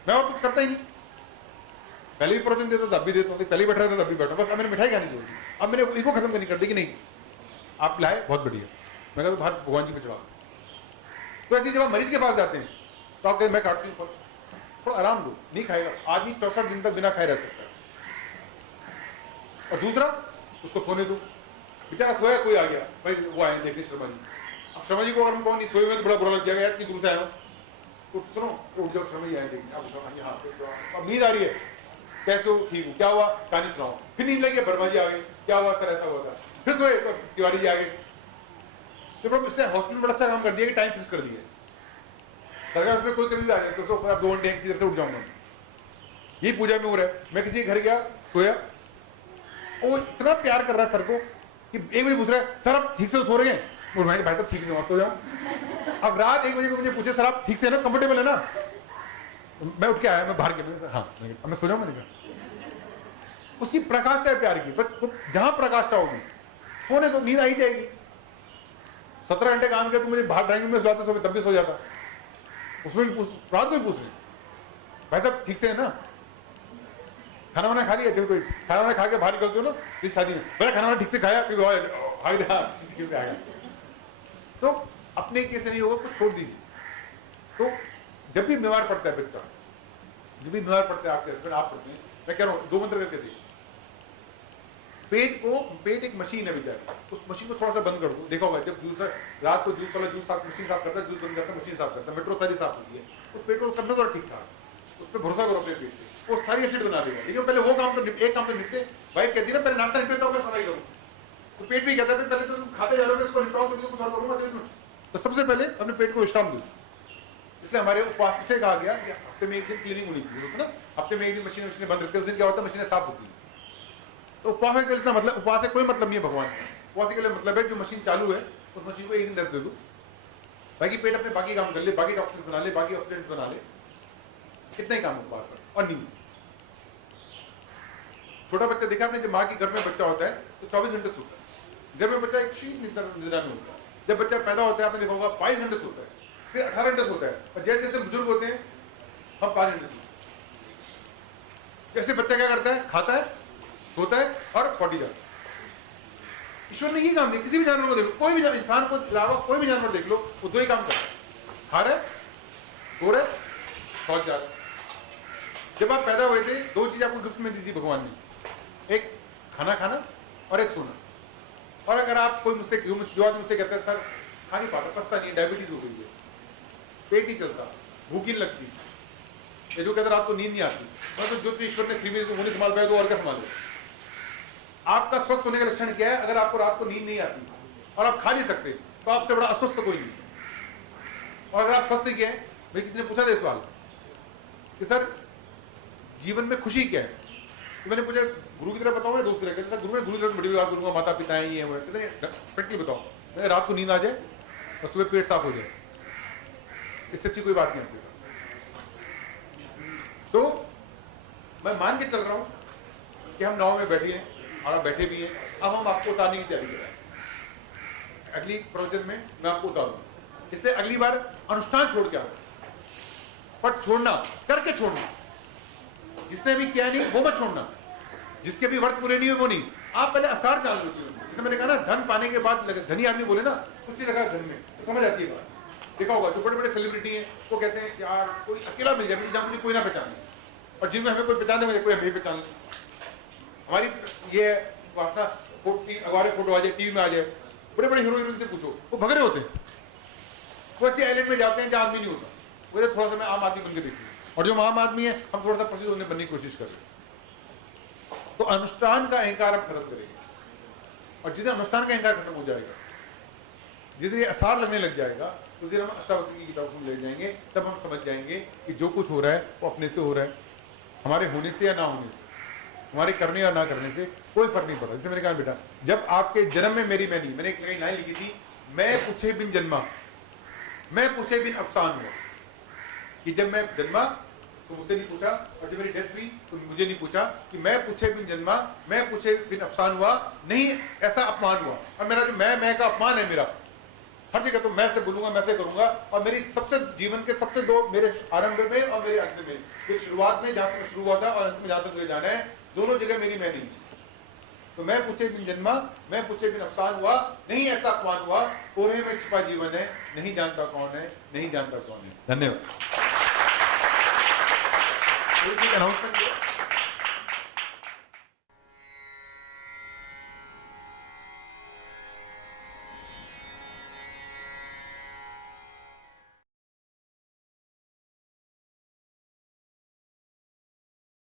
मैं और कुछ करता ही नहीं। पहले भी प्रवचन देता तब भी देता हूँ, पहले बैठ रहा था तब भी बैठा, बस अब मैंने मिठाई खानी छोड़ दी। अब मैंने इको खत्म करनी कर दी कि नहीं आप लाए बहुत बढ़िया, मैं कहता बाहर भगवान जी पे चढ़ा। तो ऐसे जब आप मरीज के पास जाते हैं तो आप कहते मैं काटती हूँ, थोड़ा आराम दो, नहीं खाएगा। आदमी 64 दिन तक बिना खाए रह सकता है। और दूसरा, उसको सोने दो, बेचारा सोया, कोई आ गया, भाई वो आए देखने शर्मा जी। अब शर्मा जी को अगर हम कहो नहीं सोए हुए तो बड़ा बुरा लग जाएगा, इतनी दूर से आया, तो सुनो उठ जाओ, शर्मा जी आए देखने। अब शर्मा जी हाँ, अब नींद आ रही है, कैसे हो, ठीक हूँ, क्या हुआ, कहानी सुनाओ। फिर नींद लगी, वर्मा जी आ गए, क्या हुआ सर, ऐसा हुआ था। फिर सोए तो तिवारी जी आ गए। तो इसने हॉस्पिटल में बड़ा अच्छा काम कर दिया कि टाइम फिक्स कर दिया। सरकार उसमें कोई कभी भी आ जाए तो 2 घंटे किसी से उठ जाऊंगा। यही पूजा में हो रहा है। मैं किसी के घर गया, सोया, वो इतना प्यार कर रहा है सर को कि 1 बजे पूछ रहा है, सर आप ठीक से सो रहे हैं? और भाई साहब ठीक नहीं, सो जाओ। अब रात 1 बजे को मुझे पूछे, सर आप ठीक से है ना, कंफर्टेबल है ना? मैं उठ के आया, मैं बाहर गया, हाँ मैं सो जाऊंगा। उसकी प्रकाष्ठा है प्यार की, पर जहां प्रकाष्ठा होगी सोने तो नींद आई जाएगी। 17 घंटे काम किया तो मुझे बाहर ड्राइंग रूम में सोता, तब भी सो जाता। उसमें भी रात को भी पूछ रहे, भाई साहब ठीक से है ना, खाना वाना खा लिया? जब कोई खाना वाना खा के बाहर निकलते हो ना इस शादी में, मेरा खाना वाना ठीक से खाया? ठीक से आ गया। तो अपने कैसे नहीं होगा तो छोड़ दीजिए। तो जब भी बीमार पड़ता है बच्चा, जब भी बीमार पड़ता है आपके हस्बैंड, आप पड़ते हैं, मैं कह रहा हूँ 2 मंत्र करके देखिए। पेट एक मशीन है बेचारी, उस मशीन को थोड़ा सा बंद कर दो। देखा होगा जब जूस रात को जूस वाला जूस साफ मशीन साफ करता है, जूस बंद करता है, मशीन साफ करता है, मेट्रो सारी साफ होती है। उस पेट को करना थोड़ा ठीक ठाक, उस पर भरोसा करो अपने पेट पे, वो सारी एसिड बना देगा। लेकिन पहले वो काम तो एक काम तो निपटे। वाइफ कहती है ना, पहले नाश्ता निपटे तो मैं सफाई करूँ। तो पेट भी कहता है पहले तो तुम खाते जा रहे हो, इसको निपटाओ तो कुछ और करूँगा। तो सबसे पहले अपने पेट को विश्राम दो। इसलिए हमारे उपवास से कहा गया कि हफ्ते में 1 दिन क्लीनिंग होनी चाहिए ना। हफ्ते में 1 दिन मशीन बंद रखते हैं, उस दिन क्या होता है, मशीनें साफ होती है। तो उपवास के लिए मतलब, उपवास से कोई मतलब नहीं है भगवान का। उपवास के लिए मतलब है जो मशीन चालू है उस मशीन को 1 दिन रेस्ट दे दो, बाकी पेट अपने बाकी काम कर ले, बाकी टॉक्सिन्स बना ले, बाकी ऑक्सीडेंट्स बना ले। कितना ही काम उपवास का। और नींद, छोटा बच्चा देखा आपने, जब माँ की गर्भ में बच्चा होता है तो 24 घंटे सोता है। गर्भ में बच्चा एक शीत निद्रा में होता है। जब बच्चा पैदा होता है आपने देखा होगा 22 घंटे सोता है, फिर 18 घंटे सोता है। और जैसे जैसे बुजुर्ग होते हैं हम 5 घंटे सोते हैं। जैसे बच्चा क्या करता है, खाता है, सोता है और पॉटी जाता है। ईश्वर ने ये काम दिया। किसी भी जानवर को देख लो, कोई भी जानवर, इंसान को अलावा कोई भी जानवर देख लो, वो 2 ही काम करता है, खा रहा है, सो रहा है, पहुंच जा रहा है। जब आप पैदा हुए थे 2 चीज आपको गिफ्ट में दी थी भगवान ने, एक खाना खाना और एक सोना। और अगर आप कोई मुझसे, जो आदमी मुझसे कहता है सर खा नहीं पाता, पछता नहीं, डायबिटीज हो गई है, पेट नहीं चलता, भूख नहीं लगती, ये जो कहता है आपको नींद नहीं आती, तो जो ईश्वर ने 3 महीने वो नहीं संभाल पाया तो और क्या संभाले? आपका स्वस्थ होने का लक्षण क्या है? अगर आपको रात को नींद नहीं आती और आप खा नहीं सकते तो आपसे बड़ा अस्वस्थ कोई नहीं। और अगर आप स्वस्थ नहीं किए, भाई किसी ने पूछा था सवाल कि सर जीवन में खुशी क्या है, तो मैंने पूछा गुरु की तरह बताऊं या दोस्त की तरह? गुरु की तरह बड़ी बात करूंगा, माता पिता है, ये है, प्रैक्टिकली बताओ। मैं रात को नींद आ जाए और सुबह पेट साफ हो जाए, इससे अच्छी कोई बात नहीं आपके साथ। तो मैं मान के चल रहा हूं कि हम नाव में बैठे हैं और आप बैठे भी हैं। अब हम आपको उतारने की तैयारी कर रहे हैं। अगली प्रोजेक्ट में मैं आपको उतारूंगा, इसलिए अगली बार अनुष्ठान छोड़ के आओ, पर छोड़ना करके छोड़ना। जिसने भी किया नहीं वो मत छोड़ना, जिसके भी व्रत पूरे नहीं हुए वो नहीं। आप पहले आसार जान लो। जैसे मैंने कहा ना, धन पाने के बाद धनी आदमी बोले ना कुछ नहीं लगा धन में, तो समझ आती है बात। देखा होगा जो बड़े बड़े सेलिब्रिटी हैं वो कहते हैं यार कोई अकेला मिल जाए जहाँ मुझे कोई ना पहचाने, और जिनमें हमें कोई पहचान दे कोई हमें पहचान ले। हमारी ये वासना, हमारे फोटो आ जाए, टीवी में आ जाए, बड़े बड़े हीरो हीरोइन से पूछो वो भगरे होते हैं। वो ऐसे आइलैंड में जाते हैं जहाँ आदमी नहीं होता, वो थोड़ा सा मैं आम आदमी बनकर देखती हूँ, और जो आम आदमी है हम थोड़ा सा प्रसिद्ध होने बनने की कोशिश कर रहे हैं। तो अनुष्ठान का अहंकार हम खत्म करेंगे, और जिस दिन अनुष्ठान का अहंकार खत्म हो जाएगा, जिस दिन आसार लगने लग जाएगा, उस दिन हम अष्टावक्र की किताब को ले जाएंगे। तब हम समझ जाएंगे कि जो कुछ हो रहा है वो अपने से हो रहा है, हमारे होने से या ना होने से, हमारे करने या ना करने से कोई फर्क नहीं पड़ा। जैसे मैंने कहा बेटा, जब आपके जन्म में मेरी मैं नहीं, मैंने एक लाइन लिखी थी, मैं पूछे बिन जन्मा, मैं पूछे बिन अफसान हुआ। कि जब मैं जन्मा तो मुझसे नहीं पूछा, और जब मेरी डेथ हुई तो मुझे नहीं पूछा कि मैं पूछे बिन जन्मा, मैं पूछे बिन अफसान हुआ नहीं, ऐसा अपमान हुआ। और मेरा जो मैं का अपमान है, मेरा हर जगह तो मैं से बोलूंगा, मैं से करूंगा। और मेरी सबसे जीवन के सबसे 2 मेरे आरंभ में और मेरे अंत में, शुरुआत में जहां से शुरू हुआ था और अंत में जहां तक मुझे जाना है, दोनों जगह मेरी मैं नहीं। तो मैं पूछे बिन जन्मा, मैं पूछे बिन अफसान हुआ, नहीं ऐसा अपमान हुआ, कोरे में छिपा जीवन है, नहीं जानता कौन है, नहीं जानता कौन है। धन्यवाद। अनाउंसमेंट